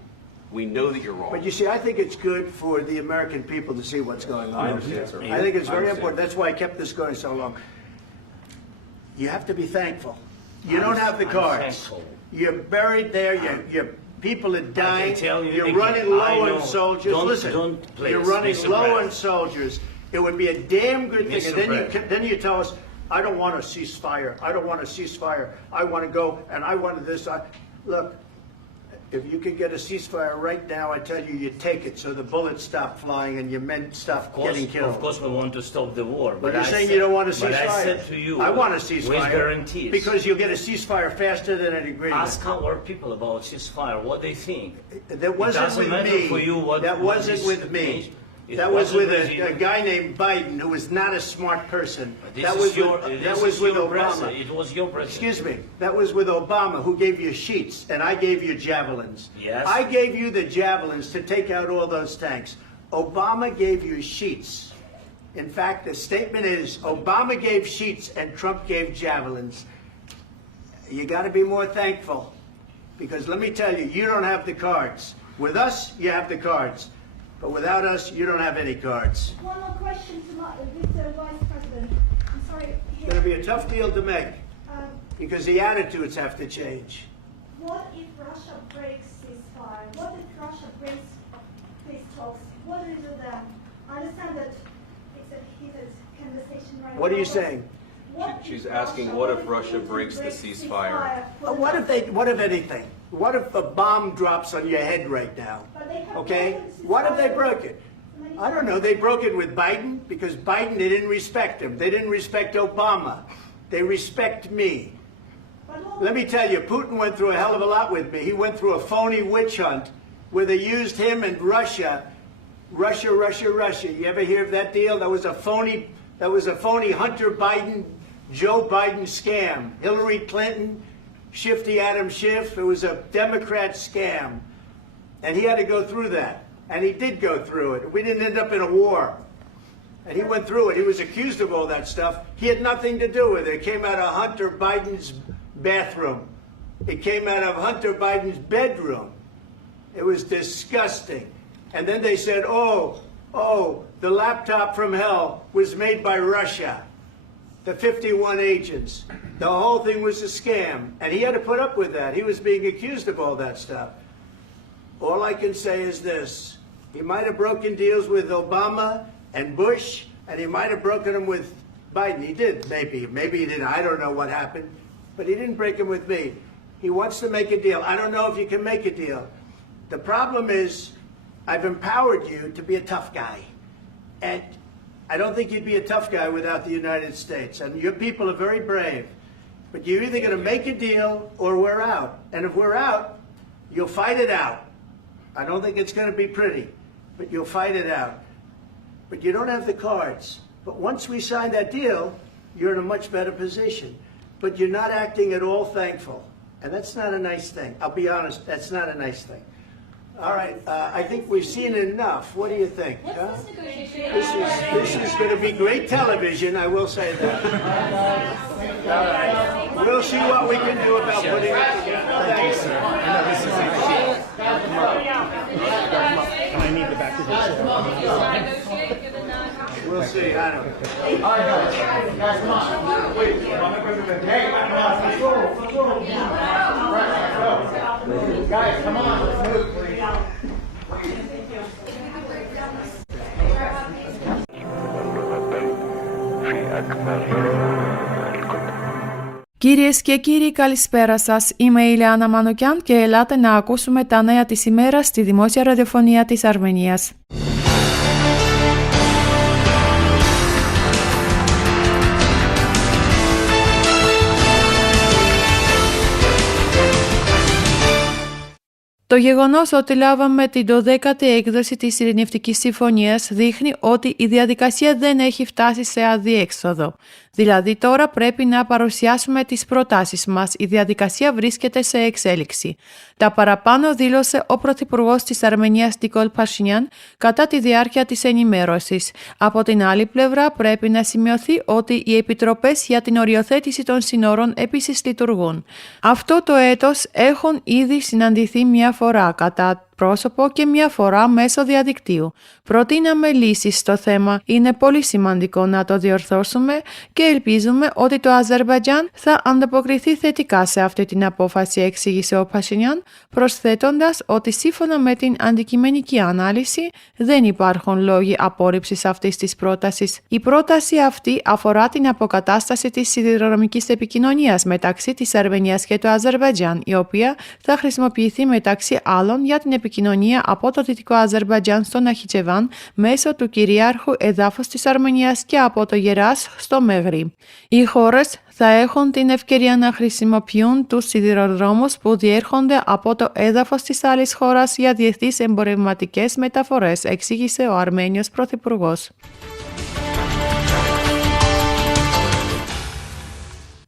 We know that you're wrong. But you see, I think it's good for the American people to see what's going on. I understand, sir. I think it's I very understand. important. That's why I kept this going so long. You have to be thankful. You don't have the I'm cards. thankful. You're buried there. Your people are dying. tell you You're again, running I low know. on soldiers. Don't- Listen, don't please, you're running Mr. low on President. soldiers. It would be a damn good thing. Mr. And then President. then you tell us, I don't want a ceasefire. I don't want a ceasefire. I want to go and I wanted this. Look. If you could get a ceasefire right now, I tell you, you take it so the bullets stop flying and your men stop getting killed. Of course, we want to stop the war. But you're I saying said- you don't want a ceasefire. But I said to you, I want a with ceasefire. guarantees. Because you'll get a ceasefire faster than an agreement. Ask our people about ceasefire, what they think. That wasn't it doesn't with matter me. for you what That what wasn't is- with me. It That was wasn't with you. a guy named Biden, who was not a smart person. This That is was your- with, this that is was with your Obama. president. It was your president. Excuse me. That was with Obama, who gave you sheets, and I gave you javelins. Yes. I gave you the javelins to take out all those tanks. Obama gave you sheets. In fact, the statement is Obama gave sheets and Trump gave javelins. You got to be more thankful, because let me tell you, you don't have the cards. With us, you have the cards. But without us, you don't have any cards. One more question to Mr. Vice President. I'm sorry. It's going to be a tough deal to make, Um, because the attitudes have to change. What if Russia breaks ceasefire? What if Russia breaks peace talks? What do you do then? I understand that it's a heated conversation right now. What are you but saying? what She's if asking, what if Russia breaks the ceasefire? What if anything? What if a bomb drops on your head right now? Okay? What if they broke it? I don't know. They broke it with Biden because Biden, they didn't respect him. They didn't respect Obama. They respect me. Let me tell you, Putin went through a hell of a lot with me. He went through a phony witch hunt where they used him and Russia. Russia. You ever hear of that deal? That was a phony Hunter Biden, Joe Biden scam. Hillary Clinton, Shifty Adam Schiff. It was a Democrat scam. And he had to go through that. And he did go through it. We didn't end up in a war. And he went through it. He was accused of all that stuff. He had nothing to do with it. It came out of Hunter Biden's bathroom. It came out of Hunter Biden's bedroom. It was disgusting. And then they said, oh, the laptop from hell was made by Russia. The 51 agents. The whole thing was a scam. And he had to put up with that. He was being accused of all that stuff. All I can say is this. He might have broken deals with Obama and Bush, and he might have broken them with Biden. He did, maybe. Maybe he didn't. I don't know what happened. But he didn't break them with me. He wants to make a deal. I don't know if you can make a deal. The problem is, I've empowered you to be a tough guy. And I don't think you'd be a tough guy without the United States. And your people are very brave. But you're either going to make a deal or we're out. And if we're out, you'll fight it out. I don't think it's going to be pretty, but you'll fight it out. But you don't have the cards. But once we sign that deal, you're in a much better position. But you're not acting at all thankful. And that's not a nice thing. I'll be honest, that's not a nice thing. All right, I think we've seen enough. What do you think? Huh? This is going to be great television, I will say that. All right. We'll see what we can do about putting it together. Thanks, sir. And I need the back of this. We'll see. I don't know. All right, guys, come on. Wait, hey, guys, come on, let's move. Κυρίες και κύριοι, καλησπέρα σας. Είμαι η Ηλιάνα Μανουκιάν και ελάτε να ακούσουμε τα νέα της ημέρας στη δημόσια ραδιοφωνία της Αρμενίας. Το γεγονός ότι λάβαμε την 12η έκδοση της Ειρηνευτικής Συμφωνίας δείχνει ότι η διαδικασία δεν έχει φτάσει σε αδιέξοδο. Δηλαδή τώρα πρέπει να παρουσιάσουμε τις προτάσεις μας. Η διαδικασία βρίσκεται σε εξέλιξη. Τα παραπάνω δήλωσε ο Πρωθυπουργός της Αρμενίας Νικόλ Πασινιάν κατά τη διάρκεια της ενημέρωσης. Από την άλλη πλευρά πρέπει να σημειωθεί ότι οι επιτροπές για την οριοθέτηση των συνόρων επίσης λειτουργούν. Αυτό το έτος έχουν ήδη συναντηθεί μια φορά κατά πρόσωπο και μια φορά μέσω διαδικτύου. Προτείναμε λύσεις στο θέμα. Είναι πολύ σημαντικό να το διορθώσουμε και ελπίζουμε ότι το Αζερμπαϊτζάν θα ανταποκριθεί θετικά σε αυτή την απόφαση, εξήγησε ο Πασινιάν, προσθέτοντας ότι σύμφωνα με την αντικειμενική ανάλυση δεν υπάρχουν λόγοι απόρριψης αυτής της πρότασης. Η πρόταση αυτή αφορά την αποκατάσταση της σιδηροδρομικής επικοινωνίας μεταξύ της Αρμενίας και του Αζερμπαϊτζάν, η οποία θα χρησιμοποιηθεί μεταξύ άλλων για την επικοινωνία από το Δυτικό Αζερμπαϊτζάν στο Ναχιτσεβάν μέσω του κυρίαρχου εδάφους της Αρμενίας και από το Γεράς στο Μεγρή. Οι χώρες θα έχουν την ευκαιρία να χρησιμοποιούν τους σιδηροδρόμους που διέρχονται από το έδαφος της άλλης χώρας για διεθνείς εμπορευματικές μεταφορές, εξήγησε ο Αρμένιος Πρωθυπουργός.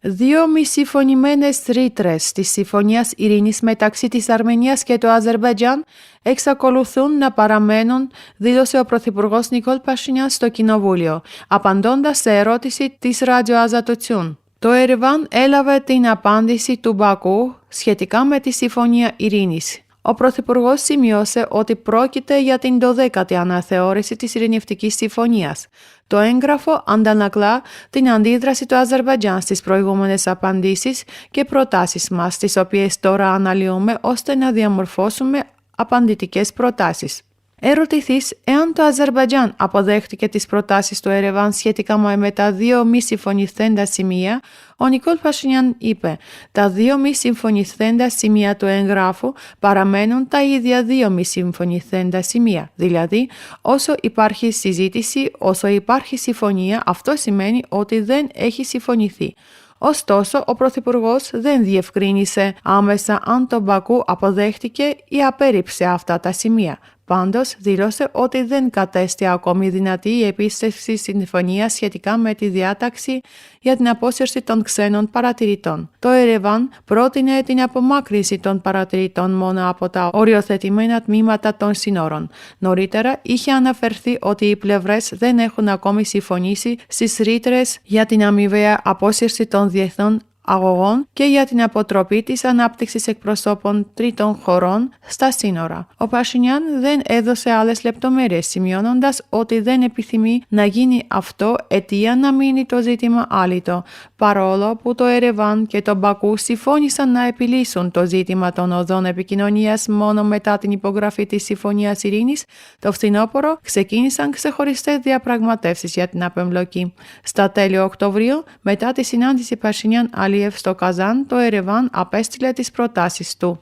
Δύο μη συμφωνημένες ρήτρες της Συμφωνίας Ειρήνης μεταξύ της Αρμενίας και του Αζερμπαϊτζάν εξακολουθούν να παραμένουν, δήλωσε ο Πρωθυπουργός Νικόλ Πασινιάν στο Κοινοβούλιο, απαντώντας σε ερώτηση της Ράδιο Αζατοτσιούν. Το Ερεβάν έλαβε την απάντηση του Μπακού σχετικά με τη Συμφωνία Ειρήνης. Ο Πρωθυπουργός σημείωσε ότι πρόκειται για την 12η αναθεώρηση της Ειρηνευτικής Συμφωνίας. Το έγγραφο αντανακλά την αντίδραση του Αζερμπαϊτζάν στις προηγούμενες απαντήσεις και προτάσεις μας, τις οποίες τώρα αναλύουμε ώστε να διαμορφώσουμε απαντητικές προτάσεις. Ερωτηθείς εάν το Αζερμπαϊτζάν αποδέχτηκε τις προτάσεις του Ερεβάν σχετικά με τα δύο μη συμφωνηθέντα σημεία, ο Νικόλ Πασινιάν είπε: «Τα δύο μη συμφωνηθέντα σημεία του εγγράφου παραμένουν τα ίδια δύο μη συμφωνηθέντα σημεία. Δηλαδή, όσο υπάρχει συζήτηση, όσο υπάρχει συμφωνία, αυτό σημαίνει ότι δεν έχει συμφωνηθεί». Ωστόσο, ο Πρωθυπουργός δεν διευκρίνησε άμεσα αν το Μπακού αποδέχτηκε ή απέρριψε αυτά τα σημεία. Πάντως, δήλωσε ότι δεν κατέστη ακόμη δυνατή η επίστευση συμφωνίας σχετικά με τη διάταξη για την απόσυρση των ξένων παρατηρητών. Το Ερεβάν πρότεινε την απομάκρυνση των παρατηρητών μόνο από τα οριοθετημένα τμήματα των συνόρων. Νωρίτερα είχε αναφερθεί ότι οι πλευρές δεν έχουν ακόμη συμφωνήσει στις ρήτρες για την αμοιβαία απόσυρση των διεθνών αγωγών και για την αποτροπή της ανάπτυξης εκπροσώπων τρίτων χωρών στα σύνορα. Ο Πασινιάν δεν έδωσε άλλες λεπτομέρειες, σημειώνοντας ότι δεν επιθυμεί να γίνει αυτό αιτία να μείνει το ζήτημα άλυτο, παρόλο που το Ερεβάν και το Μπακού συμφώνησαν να επιλύσουν το ζήτημα των οδών επικοινωνίας μόνο μετά την υπογραφή της Συμφωνίας Ειρήνης. Το φθινόπωρο ξεκίνησαν ξεχωριστές διαπραγματεύσεις για την απεμπλοκή. Στα τέλη Οκτωβρίου, μετά τη συνάντηση Πασινιάν στο Καζάν, το Ερεβάν απέστειλε τις προτάσεις του.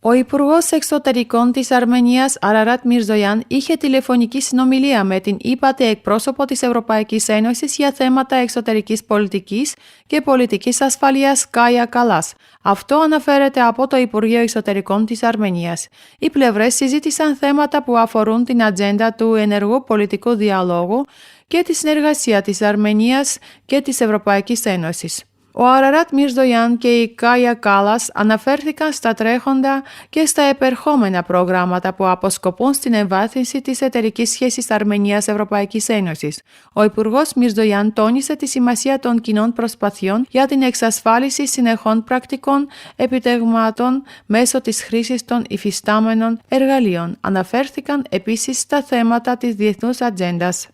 Ο Υπουργός Εξωτερικών της Αρμενίας Αραράτ Μιρζογιάν είχε τηλεφωνική συνομιλία με την ύπατη εκπρόσωπο της Ευρωπαϊκής Ένωσης για θέματα εξωτερικής πολιτικής και πολιτικής ασφαλείας Κάια Καλάς. Αυτό αναφέρεται από το Υπουργείο Εξωτερικών της Αρμενίας. Οι πλευρές συζήτησαν θέματα που αφορούν την ατζέντα του ενεργού πολιτικού διαλόγου και τη συνεργασία της Αρμενίας και της Ευρωπαϊκής Ένωσης. Ο Αραrat Mirzoyan και η Kaja Kallas αναφέρθηκαν στα τρέχοντα και στα επερχόμενα προγράμματα που αποσκοπούν στην εμβάθυνση της εταιρικής σχέσης Αρμενίας-Ευρωπαϊκής Ένωσης. Ο Υπουργός Mirzoyan τόνισε τη σημασία των κοινών προσπαθειών για την εξασφάλιση συνεχών πρακτικών επιτευγμάτων μέσω της χρήσης των υφιστάμενων εργαλείων. Αναφέρθηκαν επίσης στα θέματα της διεθνούς ατζέντας.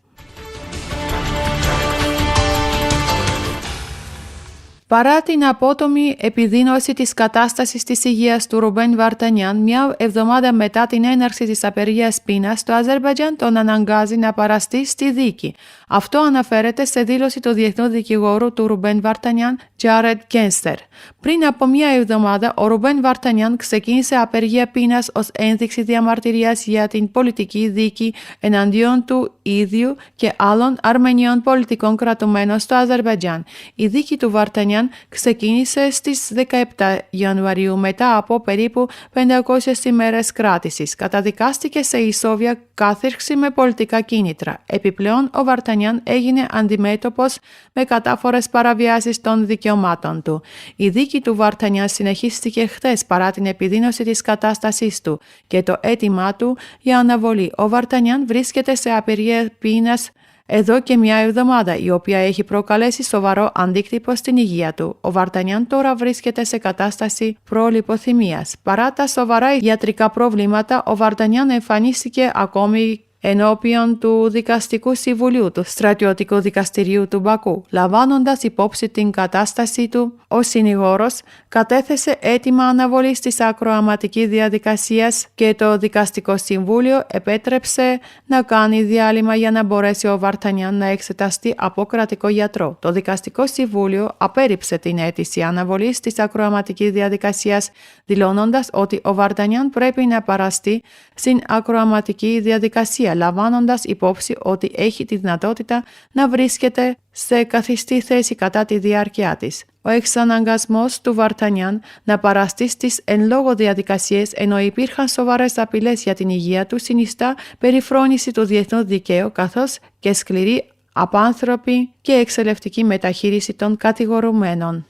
Παρά την απότομη επιδείνωση της κατάστασης της υγείας του Ρουμπέν Βαρτανιάν, μια εβδομάδα μετά την έναρξη της απεργίας πείνας, το Αζερμπαϊτζάν τον αναγκάζει να παραστεί στη δίκη. Αυτό αναφέρεται σε δήλωση του Διεθνού Δικηγόρου του Ρουμπέν Βαρτανιάν, Jared Genster. Πριν από μια εβδομάδα, ο Ρουμπέν Βαρτανιάν ξεκίνησε απεργία πείνας ως ένδειξη διαμαρτυρίας για την πολιτική δίκη εναντίον του ίδιου και άλλων Αρμενίων πολιτικών κρατουμένων στο Αζερμπαϊτζάν. Η δίκη του Βαρτανιάν ξεκίνησε στις 17 Ιανουαρίου μετά από περίπου 500 ημέρες κράτησης. Καταδικάστηκε σε ισόβια κάθυρξη με πολιτικά κίνητρα. Επιπλέον, ο Βαρτανιάν έγινε αντιμέτωπος με κατάφορες παραβιάσεις των δικαιωμάτων του. Η δίκη του Βαρτανιάν συνεχίστηκε χθες παρά την επιδείνωση της κατάστασής του και το αίτημά του για αναβολή. Ο Βαρτανιάν βρίσκεται σε απεργία πείνας εδώ και μια εβδομάδα, η οποία έχει προκαλέσει σοβαρό αντίκτυπο στην υγεία του. Ο Βαρτανιάν τώρα βρίσκεται σε κατάσταση προλιποθυμίας. Παρά τα σοβαρά ιατρικά προβλήματα, ο Βαρτανιάν εμφανίστηκε ακόμη ενώπιον του Δικαστικού Συμβουλίου του Στρατιωτικού Δικαστηρίου του Μπακού. Λαμβάνοντας υπόψη την κατάστασή του, ο συνηγόρος κατέθεσε αίτημα αναβολής της ακροαματικής διαδικασίας και το Δικαστικό Συμβούλιο επέτρεψε να κάνει διάλειμμα για να μπορέσει ο Βαρτανιάν να εξεταστεί από κρατικό γιατρό. Το Δικαστικό Συμβούλιο απέρριψε την αίτηση αναβολής της ακροαματικής διαδικασίας, δηλώνοντας ότι ο Βαρτανιάν πρέπει να παραστεί στην ακροαματική διαδικασία, λαμβάνοντας υπόψη ότι έχει τη δυνατότητα να βρίσκεται σε καθιστή θέση κατά τη διάρκεια της. Ο εξαναγκασμός του Βαρτανιάν να παραστεί στις εν λόγω διαδικασίες, ενώ υπήρχαν σοβαρές απειλές για την υγεία του, συνιστά περιφρόνηση του διεθνού δικαίου, καθώς και σκληρή, απάνθρωπη και εξελευτική μεταχείριση των κατηγορουμένων.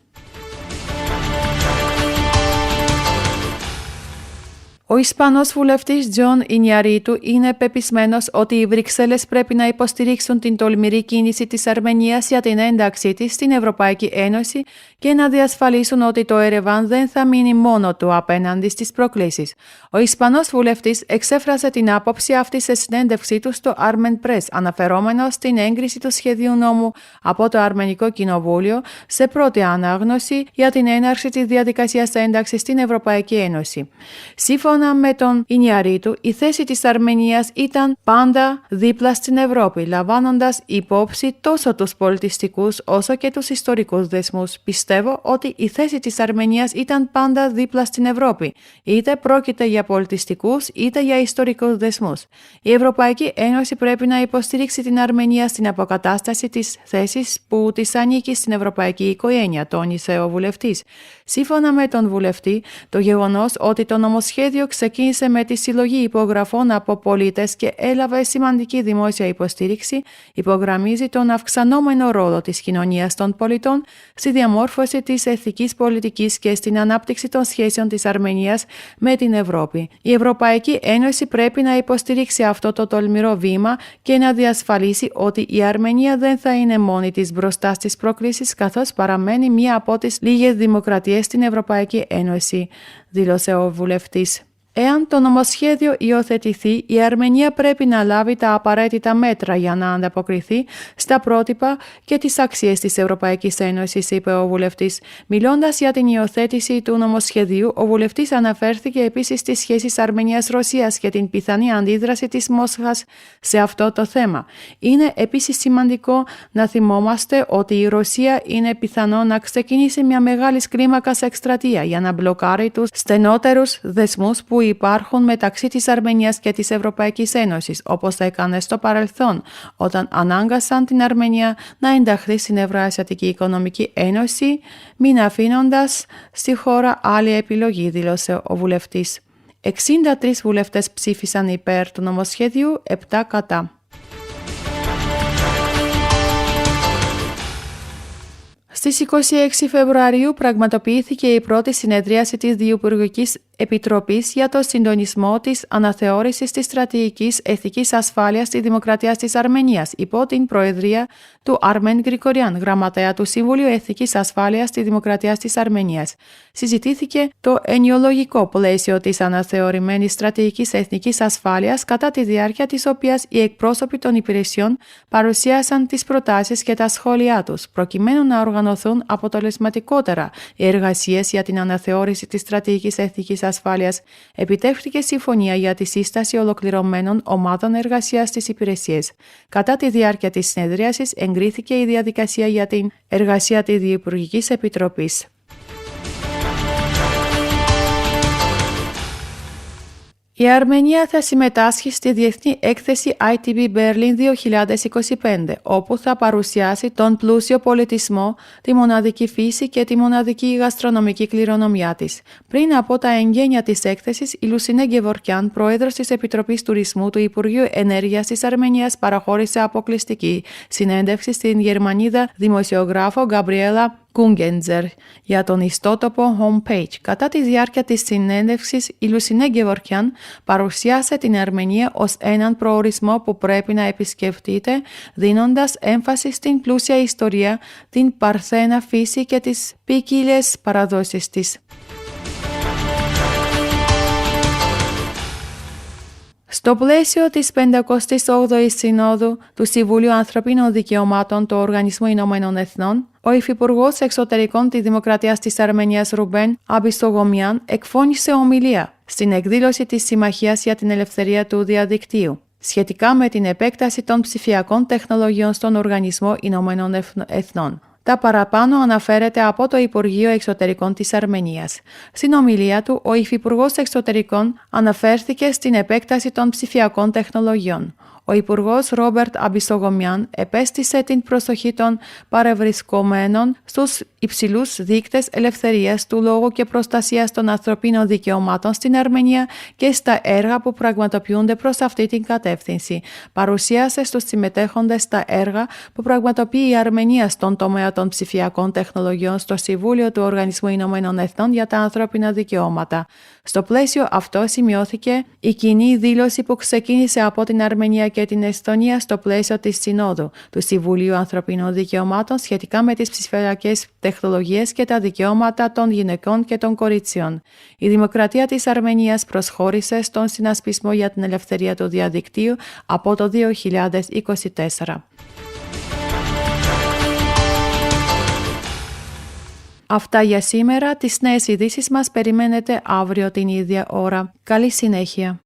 Ο Ισπανός βουλευτής Τζον Ινιαρίτου είναι πεπισμένος ότι οι Βρυξέλλες πρέπει να υποστηρίξουν την τολμηρή κίνηση της Αρμενίας για την ένταξή της στην Ευρωπαϊκή Ένωση και να διασφαλίσουν ότι το Ερεβάν δεν θα μείνει μόνο του απέναντι στις προκλήσεις. Ο Ισπανός βουλευτής εξέφρασε την άποψη αυτή σε συνέντευξή του στο Armen Press, αναφερόμενος στην έγκριση του σχεδίου νόμου από το Αρμενικό Κοινοβούλιο σε πρώτη ανάγνωση για την έναρξη της διαδικασίας ένταξης στην Ευρωπαϊκή Ένωση. Σύμφωνα με τον Ινιαρίτου, η θέση της Αρμενίας ήταν πάντα δίπλα στην Ευρώπη, λαμβάνοντας υπόψη τόσο τους πολιτιστικούς όσο και τους ιστορικούς δεσμούς. Πιστεύω ότι η θέση της Αρμενίας ήταν πάντα δίπλα στην Ευρώπη, είτε πρόκειται για πολιτιστικούς είτε για ιστορικούς δεσμούς. Η Ευρωπαϊκή Ένωση πρέπει να υποστηρίξει την Αρμενία στην αποκατάσταση της θέσης που της ανήκει στην ευρωπαϊκή οικογένεια, τόνισε ο βουλευτής. Σύμφωνα με τον βουλευτή, το γεγονός ότι το νομοσχέδιο ξεκίνησε με τη συλλογή υπογραφών από πολίτες και έλαβε σημαντική δημόσια υποστήριξη, υπογραμμίζει τον αυξανόμενο ρόλο της κοινωνίας των πολιτών στη διαμόρφωση της εθνικής πολιτικής και στην ανάπτυξη των σχέσεων της Αρμενίας με την Ευρώπη. Η Ευρωπαϊκή Ένωση πρέπει να υποστηρίξει αυτό το τολμηρό βήμα και να διασφαλίσει ότι η Αρμενία δεν θα είναι μόνη της μπροστά στις προκλήσεις, καθώς παραμένει μία από τις λίγες δημοκρατίες στην Ευρωπαϊκή Ένωση, δήλωσε ο βουλευτής. Εάν το νομοσχέδιο υιοθετηθεί, η Αρμενία πρέπει να λάβει τα απαραίτητα μέτρα για να ανταποκριθεί στα πρότυπα και τις αξίες της Ευρωπαϊκής Ένωσης, είπε ο βουλευτής. Μιλώντας για την υιοθέτηση του νομοσχεδίου, ο βουλευτής αναφέρθηκε επίσης στις σχέσεις Αρμενίας-Ρωσίας και την πιθανή αντίδραση της Μόσχας σε αυτό το θέμα. Είναι επίσης σημαντικό να θυμόμαστε ότι η Ρωσία είναι πιθανό να ξεκινήσει μια μεγάλης κλίμακας εκστρατεία για να μπλοκάρει τους στενότερους δεσμούς που υπάρχουν μεταξύ της Αρμενίας και της Ευρωπαϊκής Ένωσης, όπως έκανε στο παρελθόν, όταν ανάγκασαν την Αρμενία να ενταχθεί στην Ευρωασιατική Οικονομική Ένωση, μην αφήνοντας στη χώρα άλλη επιλογή, δήλωσε ο βουλευτής. 63 βουλευτές ψήφισαν υπέρ του νομοσχέδιου, 7 κατά. Στις 26 Φεβρουαρίου πραγματοποιήθηκε η πρώτη συνεδρίαση της Διυπουργικής Επιτροπής για το συντονισμό της αναθεώρησης της στρατηγικής εθνικής ασφάλειας της Δημοκρατίας της Αρμενίας υπό την προεδρία του Αρμέν Γκρικοριάν, γραμματέα του Συμβουλίου Εθνικής Ασφάλειας της Δημοκρατίας της Αρμενίας. Συζητήθηκε το ενοιολογικό πλαίσιο της αναθεωρημένης στρατηγικής εθνικής ασφάλειας, κατά τη διάρκεια της οποίας οι εκπρόσωποι των υπηρεσιών παρουσίασαν τις προτάσεις και τα σχόλιά τους, προκειμένου να οργανωθούν αποτελεσματικότερα οι εργασίες για την αναθεώρηση της στρατηγικής εθνικής ασφάλειας. Επιτεύχθηκε συμφωνία για τη σύσταση ολοκληρωμένων ομάδων εργασίας στις υπηρεσίες. Κατά τη διάρκεια της συνεδρίασης εγκρίθηκε η διαδικασία για την εργασία της Διυπουργικής Επιτροπής. Η Αρμενία θα συμμετάσχει στη Διεθνή Έκθεση ITB Berlin 2025, όπου θα παρουσιάσει τον πλούσιο πολιτισμό, τη μοναδική φύση και τη μοναδική γαστρονομική κληρονομιά της. Πριν από τα εγγένεια της έκθεσης, η Λουσινέ Γκεβορκιάν, πρόεδρος της Επιτροπής Τουρισμού του Υπουργείου Ενέργειας της Αρμενίας, παραχώρησε αποκλειστική συνέντευξη στην Γερμανίδα δημοσιογράφο Γκαμπριέλα Κούγκεντζερ για τον ιστότοπο homepage. Κατά τη διάρκεια της συνέντευξης, η Λουσινέ Γκεβορκιάν παρουσίασε την Αρμενία ως έναν προορισμό που πρέπει να επισκεφτείτε, δίνοντας έμφαση στην πλούσια ιστορία, την παρθένα φύση και τις ποικίλες παραδόσεις της. Στο πλαίσιο της 58ης Συνόδου του Συμβουλίου Ανθρωπίνων Δικαιωμάτων του Οργανισμού Ηνωμένων Εθνών, ο Υφυπουργός Εξωτερικών της Δημοκρατίας της Αρμενίας Ρουμπέν Αμπιστογομιάν εκφώνησε ομιλία στην εκδήλωση της Συμμαχίας για την Ελευθερία του Διαδικτύου σχετικά με την επέκταση των ψηφιακών τεχνολογιών στον Οργανισμό Ηνωμένων Εθνών. Τα παραπάνω αναφέρεται από το Υπουργείο Εξωτερικών της Αρμενίας. Στην ομιλία του, ο Υφυπουργός Εξωτερικών αναφέρθηκε στην επέκταση των ψηφιακών τεχνολογιών. Ο Υπουργός Ρόμπερτ Αμπιστογομιάν επέστησε την προσοχή των παρευρισκομένων στους υψηλούς δείκτες ελευθερίας του λόγου και προστασίας των ανθρωπίνων δικαιωμάτων στην Αρμενία και στα έργα που πραγματοποιούνται προς αυτή την κατεύθυνση. Παρουσίασε στους συμμετέχοντες τα έργα που πραγματοποιεί η Αρμενία στον τομέα των ψηφιακών τεχνολογιών στο Συμβούλιο του Οργανισμού Ηνωμένων Εθνών για τα ανθρώπινα δικαιώματα. Στο πλαίσιο αυτό σημειώθηκε η κοινή δήλωση που ξεκίνησε από την Αρμενία και την Εσθονία στο πλαίσιο της Συνόδου του Συμβουλίου Ανθρωπίνων Δικαιωμάτων σχετικά με τις ψηφιακές τεχνολογίες και τα δικαιώματα των γυναικών και των κοριτσιών. Η Δημοκρατία της Αρμενίας προσχώρησε στον συνασπισμό για την ελευθερία του διαδικτύου από το 2024. Αυτά για σήμερα. Τις νέες ειδήσεις μας περιμένετε αύριο την ίδια ώρα. Καλή συνέχεια.